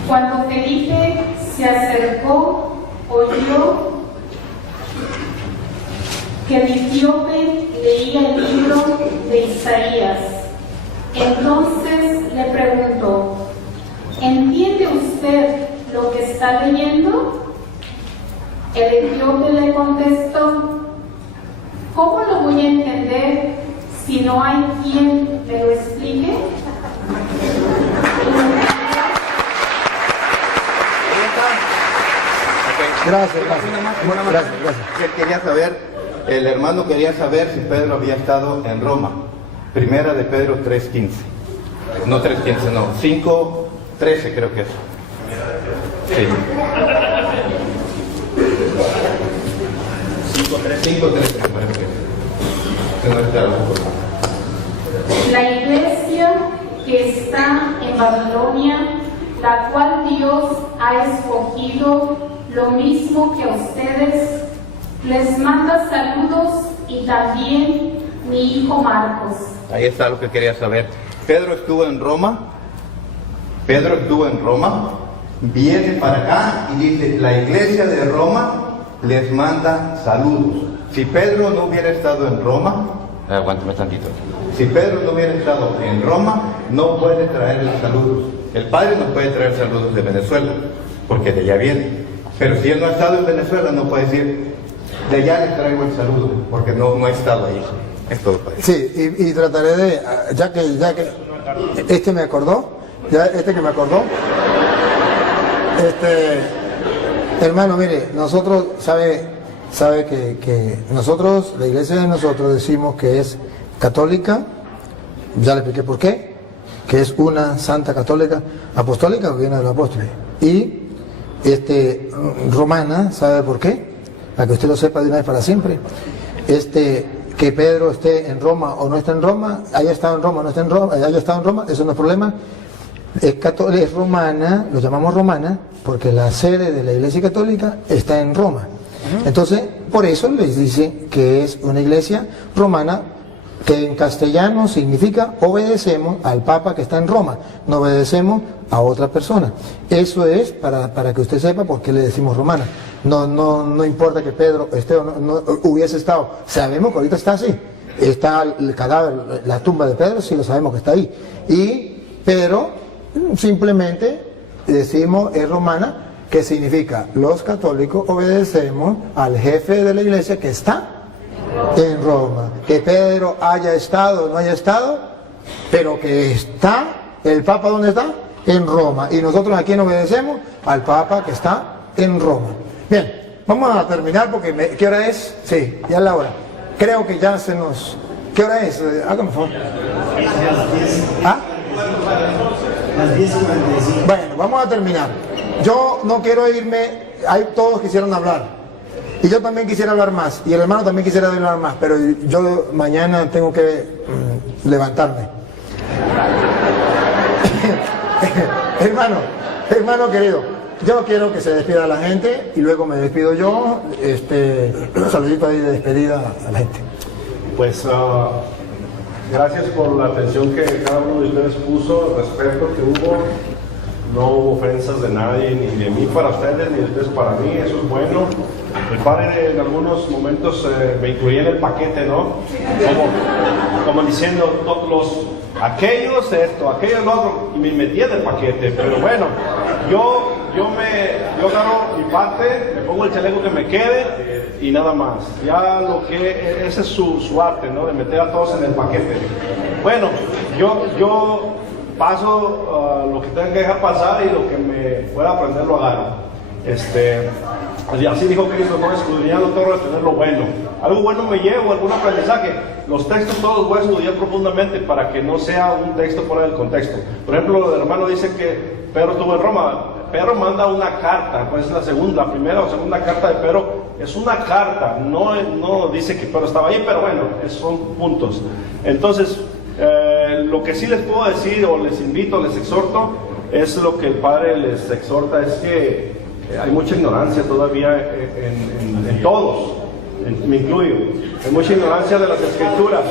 Cuando Felipe se acercó, oyó que el etíope leía el libro de Isaías. Entonces le preguntó, ¿entiende usted lo que está leyendo? El etíope le contestó, ¿cómo lo voy a entender si no hay quien me lo explique? Gracias. Él quería saber, el hermano quería saber si Pedro había estado en Roma. Primera de Pedro 3:15. No 3:15, no. 5:13 creo que es. Sí. 5:13 me parece que es. La iglesia que está en Babilonia, la cual Dios ha escogido, lo mismo que a ustedes. Les manda saludos y también mi hijo Marcos. Ahí está lo que quería saber. Pedro estuvo en Roma. Viene para acá y dice, la iglesia de Roma les manda saludos. Si Pedro no hubiera estado en Roma, aguántame tantito. Si Pedro no hubiera estado en Roma, no puede traer los saludos. El Padre no puede traer saludos de Venezuela, porque de allá viene. Pero si él no ha estado en Venezuela, no puede decir, de allá le traigo el saludo, porque no ha estado ahí. Es todo, Padre. Sí, y trataré de, ya que este me acordó, hermano, mire, nosotros, sabe que nosotros, la iglesia de nosotros decimos que es católica, ya le expliqué por qué, que es una santa católica, apostólica, que viene de los apóstoles, y romana, ¿sabe por qué? Para que usted lo sepa de una vez para siempre. Que Pedro esté en Roma o no esté en Roma, haya estado en Roma o no esté en Roma, haya estado en Roma, eso no es problema. Es romana, lo llamamos romana, porque la sede de la iglesia católica está en Roma. Entonces, por eso les dice que es una iglesia romana, que en castellano significa obedecemos al Papa que está en Roma, no obedecemos a otra persona. Eso es para que usted sepa por qué le decimos romana. No importa que Pedro esté o no hubiese estado, sabemos que ahorita está así, está el cadáver, la tumba de Pedro, sí lo sabemos que está ahí, pero simplemente decimos es romana, que significa los católicos obedecemos al jefe de la iglesia que está en Roma. Que Pedro haya estado o no haya estado, pero que está, el Papa ¿dónde está? En Roma. Y nosotros a quién obedecemos? Al Papa que está en Roma. Bien, vamos a terminar porque ¿qué hora es? Sí, ya es la hora. Creo que ya se nos... ¿Qué hora es? Hágame favor. ¿Ah? Las 10:45. Bueno, vamos a terminar. Yo no quiero irme, todos quisieron hablar. Y yo también quisiera hablar más. Y el hermano también quisiera hablar más. Pero yo mañana tengo que levantarme. hermano querido, yo quiero que se despida la gente y luego me despido yo. Un saludito ahí de despedida a la gente. Pues gracias por la atención que cada uno de ustedes puso, el respeto que hubo. No hubo ofensas de nadie, ni de mí para ustedes, ni de ustedes para mí, eso es bueno. El padre en algunos momentos me incluía en el paquete, ¿no? Como diciendo, aquellos esto, aquellos lo otro, y me metía en el paquete. Pero bueno, yo agarro mi parte, me pongo el chaleco que me quede y nada más. Ya ese es su arte, ¿no? De meter a todos en el paquete. Bueno, yo paso lo que tenga que dejar pasar y lo que me pueda aprender lo agarro. Así dijo Cristo, no escudriñando todo, retener lo bueno. Algo bueno me llevo, algún aprendizaje. Los textos todos voy a estudiar profundamente para que no sea un texto fuera del contexto. Por ejemplo, el hermano dice que Pedro estuvo en Roma. Pedro manda una carta, pues la primera o segunda carta de Pedro es una carta, no dice que Pedro estaba ahí, pero bueno, son puntos. Entonces, lo que sí les puedo decir, o les invito, les exhorto, es lo que el Padre les exhorta, es que hay mucha ignorancia todavía en todos, me incluyo, hay mucha ignorancia de las Escrituras.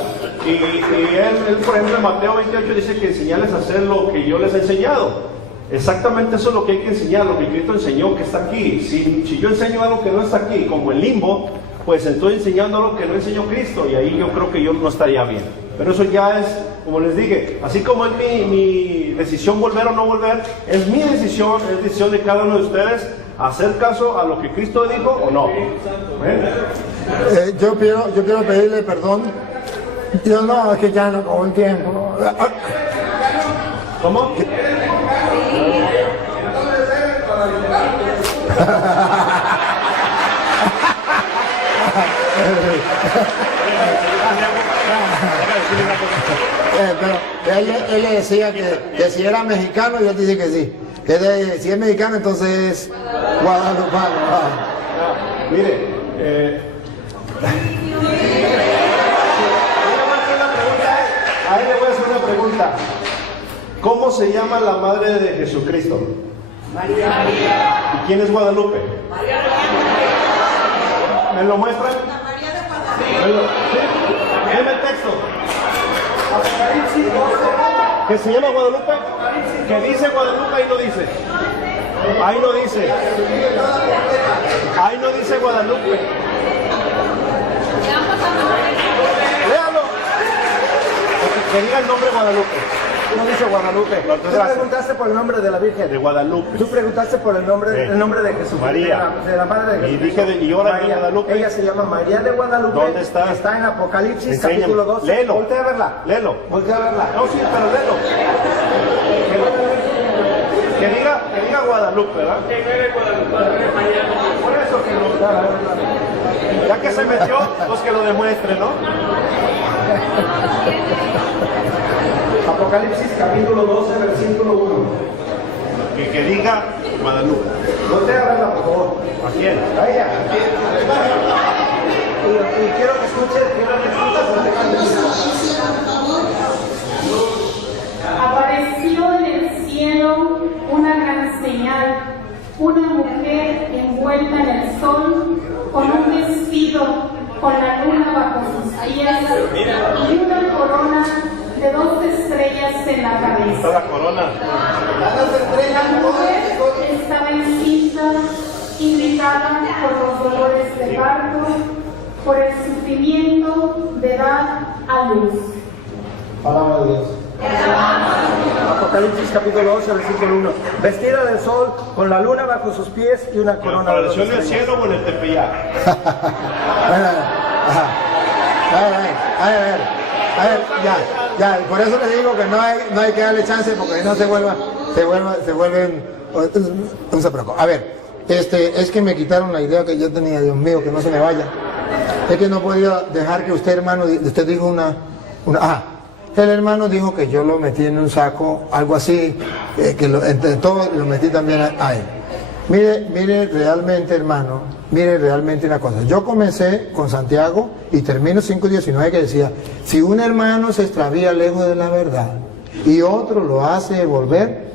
Y él, por ejemplo, en Mateo 28 dice que enseñarles a hacer lo que yo les he enseñado. Exactamente eso es lo que hay que enseñar, lo que Cristo enseñó que está aquí. Si yo enseño algo que no está aquí, como el limbo, pues estoy enseñando algo que no enseñó Cristo, y ahí yo creo que yo no estaría bien. Pero eso ya es, como les dije, así como es mi decisión volver o no volver, es mi decisión, es decisión de cada uno de ustedes hacer caso a lo que Cristo dijo o no. Yo quiero pedirle perdón. Yo no, es que ya no con el tiempo. ¿Cómo? Pero él le decía que si era mexicano, y él dice que sí. Si es mexicano, entonces guadalupano. Mire, a él le voy a hacer una pregunta. ¿Cómo se llama la madre de Jesucristo? María. ¿Y quién es Guadalupe? María. ¿Me lo muestran? María de Guadalupe. ¿Sí? Dime el texto. Apocalipsis 12. ¿Que se llama Guadalupe? ¿Que dice Guadalupe? Ahí no dice. Ahí no dice. Ahí no dice Guadalupe. Léalo. Que diga el nombre Guadalupe. No dice Guadalupe. Tú preguntaste por el nombre de la Virgen. De Guadalupe. Tú preguntaste por el nombre de Jesús. María. De la madre de Jesús. Y ahora de Guadalupe. Ella se llama María de Guadalupe. ¿Dónde está? Está en Apocalipsis, Enséñame. capítulo 12. Léelo. Voltea a verla. Léelo. Voltea a verla. No, sí, pero léelo. Que diga Guadalupe, ¿verdad? Por eso que lo... Ya que se metió, pues que lo demuestre, ¿no? Apocalipsis capítulo 12, versículo 1. Que diga Guadalupe. Voltea a verla, por favor. ¿A quién? A ella. Y quiero que escuches, Apareció en el cielo una gran señal, una mujer envuelta en el sol, con un vestido, con la luna bajo sus pies y una corona de 2 estrellas en la cabeza. La corona. La mujer estaba encinta, indicada por los dolores de parto, por el sufrimiento de dar a luz. Palabra de Dios. Apocalipsis capítulo 12, versículo 1. Vestida de sol, con la luna bajo sus pies y una corona de ¿Apareció en el cielo o en el Tepeyac? A ver, ya, por eso les digo que no hay que darle chance porque no se vuelven, no se preocupe. A ver, es que me quitaron la idea que yo tenía, Dios mío, que no se me vaya. Es que no podía dejar que usted, hermano, usted dijo el hermano dijo que yo lo metí en un saco, algo así, que entre todo lo metí también a él. Mire realmente, hermano, mire realmente una cosa. Yo comencé con Santiago y termino 5:19 que decía, si un hermano se extravía lejos de la verdad y otro lo hace volver,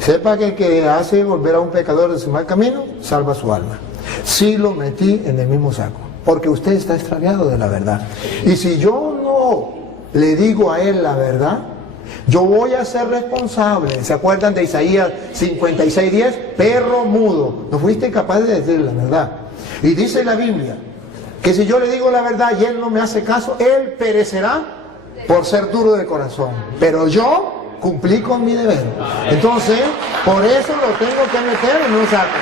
sepa que el que hace volver a un pecador de su mal camino, salva su alma. Sí lo metí en el mismo saco, porque usted está extraviado de la verdad. Y si yo no le digo a él la verdad, yo voy a ser responsable. ¿Se acuerdan de Isaías 56:10? Perro mudo, no fuiste capaz de decir la verdad. Y dice la Biblia que si yo le digo la verdad y él no me hace caso, él perecerá por ser duro de corazón. Pero yo cumplí con mi deber. Entonces, por eso lo tengo que meter en un saco.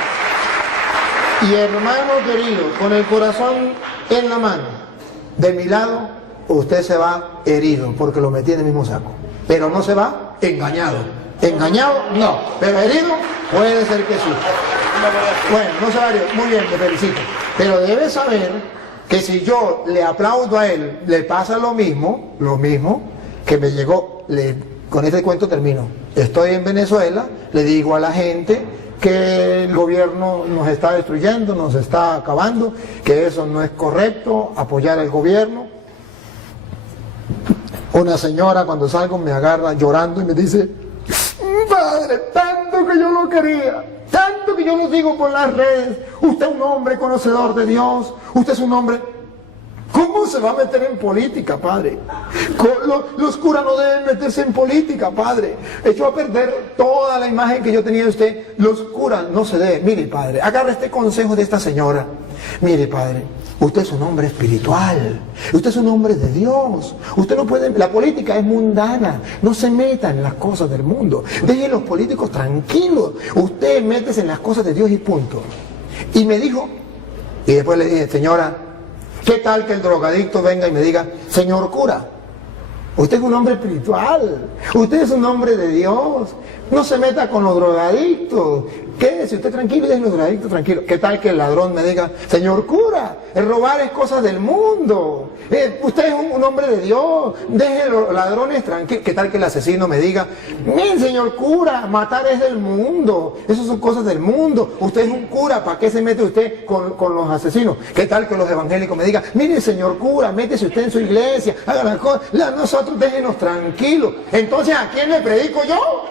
Y hermano querido, con el corazón en la mano, de mi lado, usted se va herido porque lo metí en el mismo saco. Pero no se va engañado. Engañado, no. Pero herido, puede ser que sí. Bueno, no se va herido. Muy bien, te felicito. Pero debe saber que si yo le aplaudo a él, le pasa lo mismo que me llegó. Con este cuento termino. Estoy en Venezuela, le digo a la gente que el gobierno nos está destruyendo, nos está acabando, que eso no es correcto, apoyar al gobierno. Una señora cuando salgo me agarra llorando y me dice, padre, tanto que yo lo quería, tanto que yo lo sigo por las redes, usted es un hombre conocedor de Dios, usted es un hombre... ¿Cómo se va a meter en política, padre? Los curas no deben meterse en política, padre. Echó a perder toda la imagen que yo tenía de usted. Los curas no se deben. Mire, padre, agarra este consejo de esta señora. Mire, padre, usted es un hombre espiritual. Usted es un hombre de Dios. Usted no puede... La política es mundana. No se meta en las cosas del mundo. Deje a los políticos tranquilos. Usted métese en las cosas de Dios y punto. Y me dijo... Y después le dije, señora... ¿Qué tal que el drogadicto venga y me diga, señor cura, usted es un hombre espiritual, usted es un hombre de Dios, No se meta con los drogadictos. Quédese usted tranquilo y deje los drogadictos tranquilos. ¿Qué tal que el ladrón me diga, señor cura, el robar es cosa del mundo? Usted es un hombre de Dios, deje los ladrones tranquilos. ¿Qué tal que el asesino me diga, mire señor cura, matar es del mundo, eso son cosas del mundo, usted es un cura, ¿para qué se mete usted con los asesinos? ¿Qué tal que los evangélicos me digan, mire señor cura, métese usted en su iglesia, haga las cosas, nosotros déjenos tranquilos? Entonces, ¿a quién le predico yo?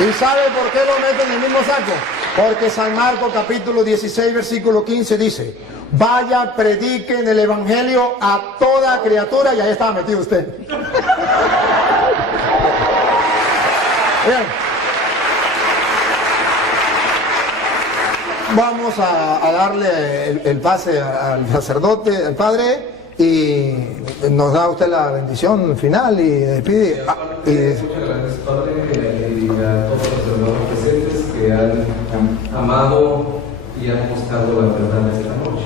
¿Y sabe por qué lo meten en el mismo saco? Porque San Marcos capítulo 16 versículo 15 dice, vaya, prediquen el evangelio a toda criatura, y ahí estaba metido usted. Bien. Vamos a darle el pase al sacerdote, al padre, y nos da usted la bendición final y despide. Muchas gracias, Padre, y a todos los hermanos presentes que han amado y han buscado la verdad esta noche.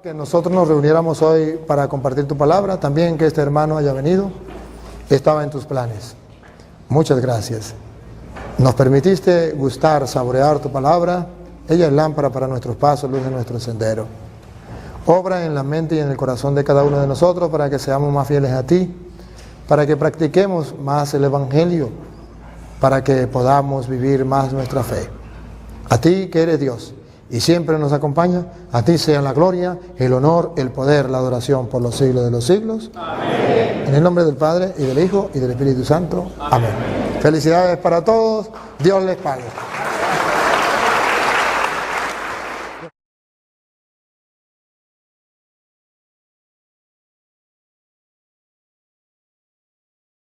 Que nosotros nos reuniéramos hoy para compartir tu palabra, también que este hermano haya venido, estaba en tus planes. Muchas gracias. Nos permitiste gustar, saborear tu palabra. Ella es lámpara para nuestros pasos, luz de nuestro sendero. Obra en la mente y en el corazón de cada uno de nosotros para que seamos más fieles a ti, para que practiquemos más el evangelio, para que podamos vivir más nuestra fe. A ti que eres Dios y siempre nos acompaña, a ti sea la gloria, el honor, el poder, la adoración por los siglos de los siglos. Amén. En el nombre del Padre y del Hijo y del Espíritu Santo. Amén. Felicidades para todos. Dios les pague.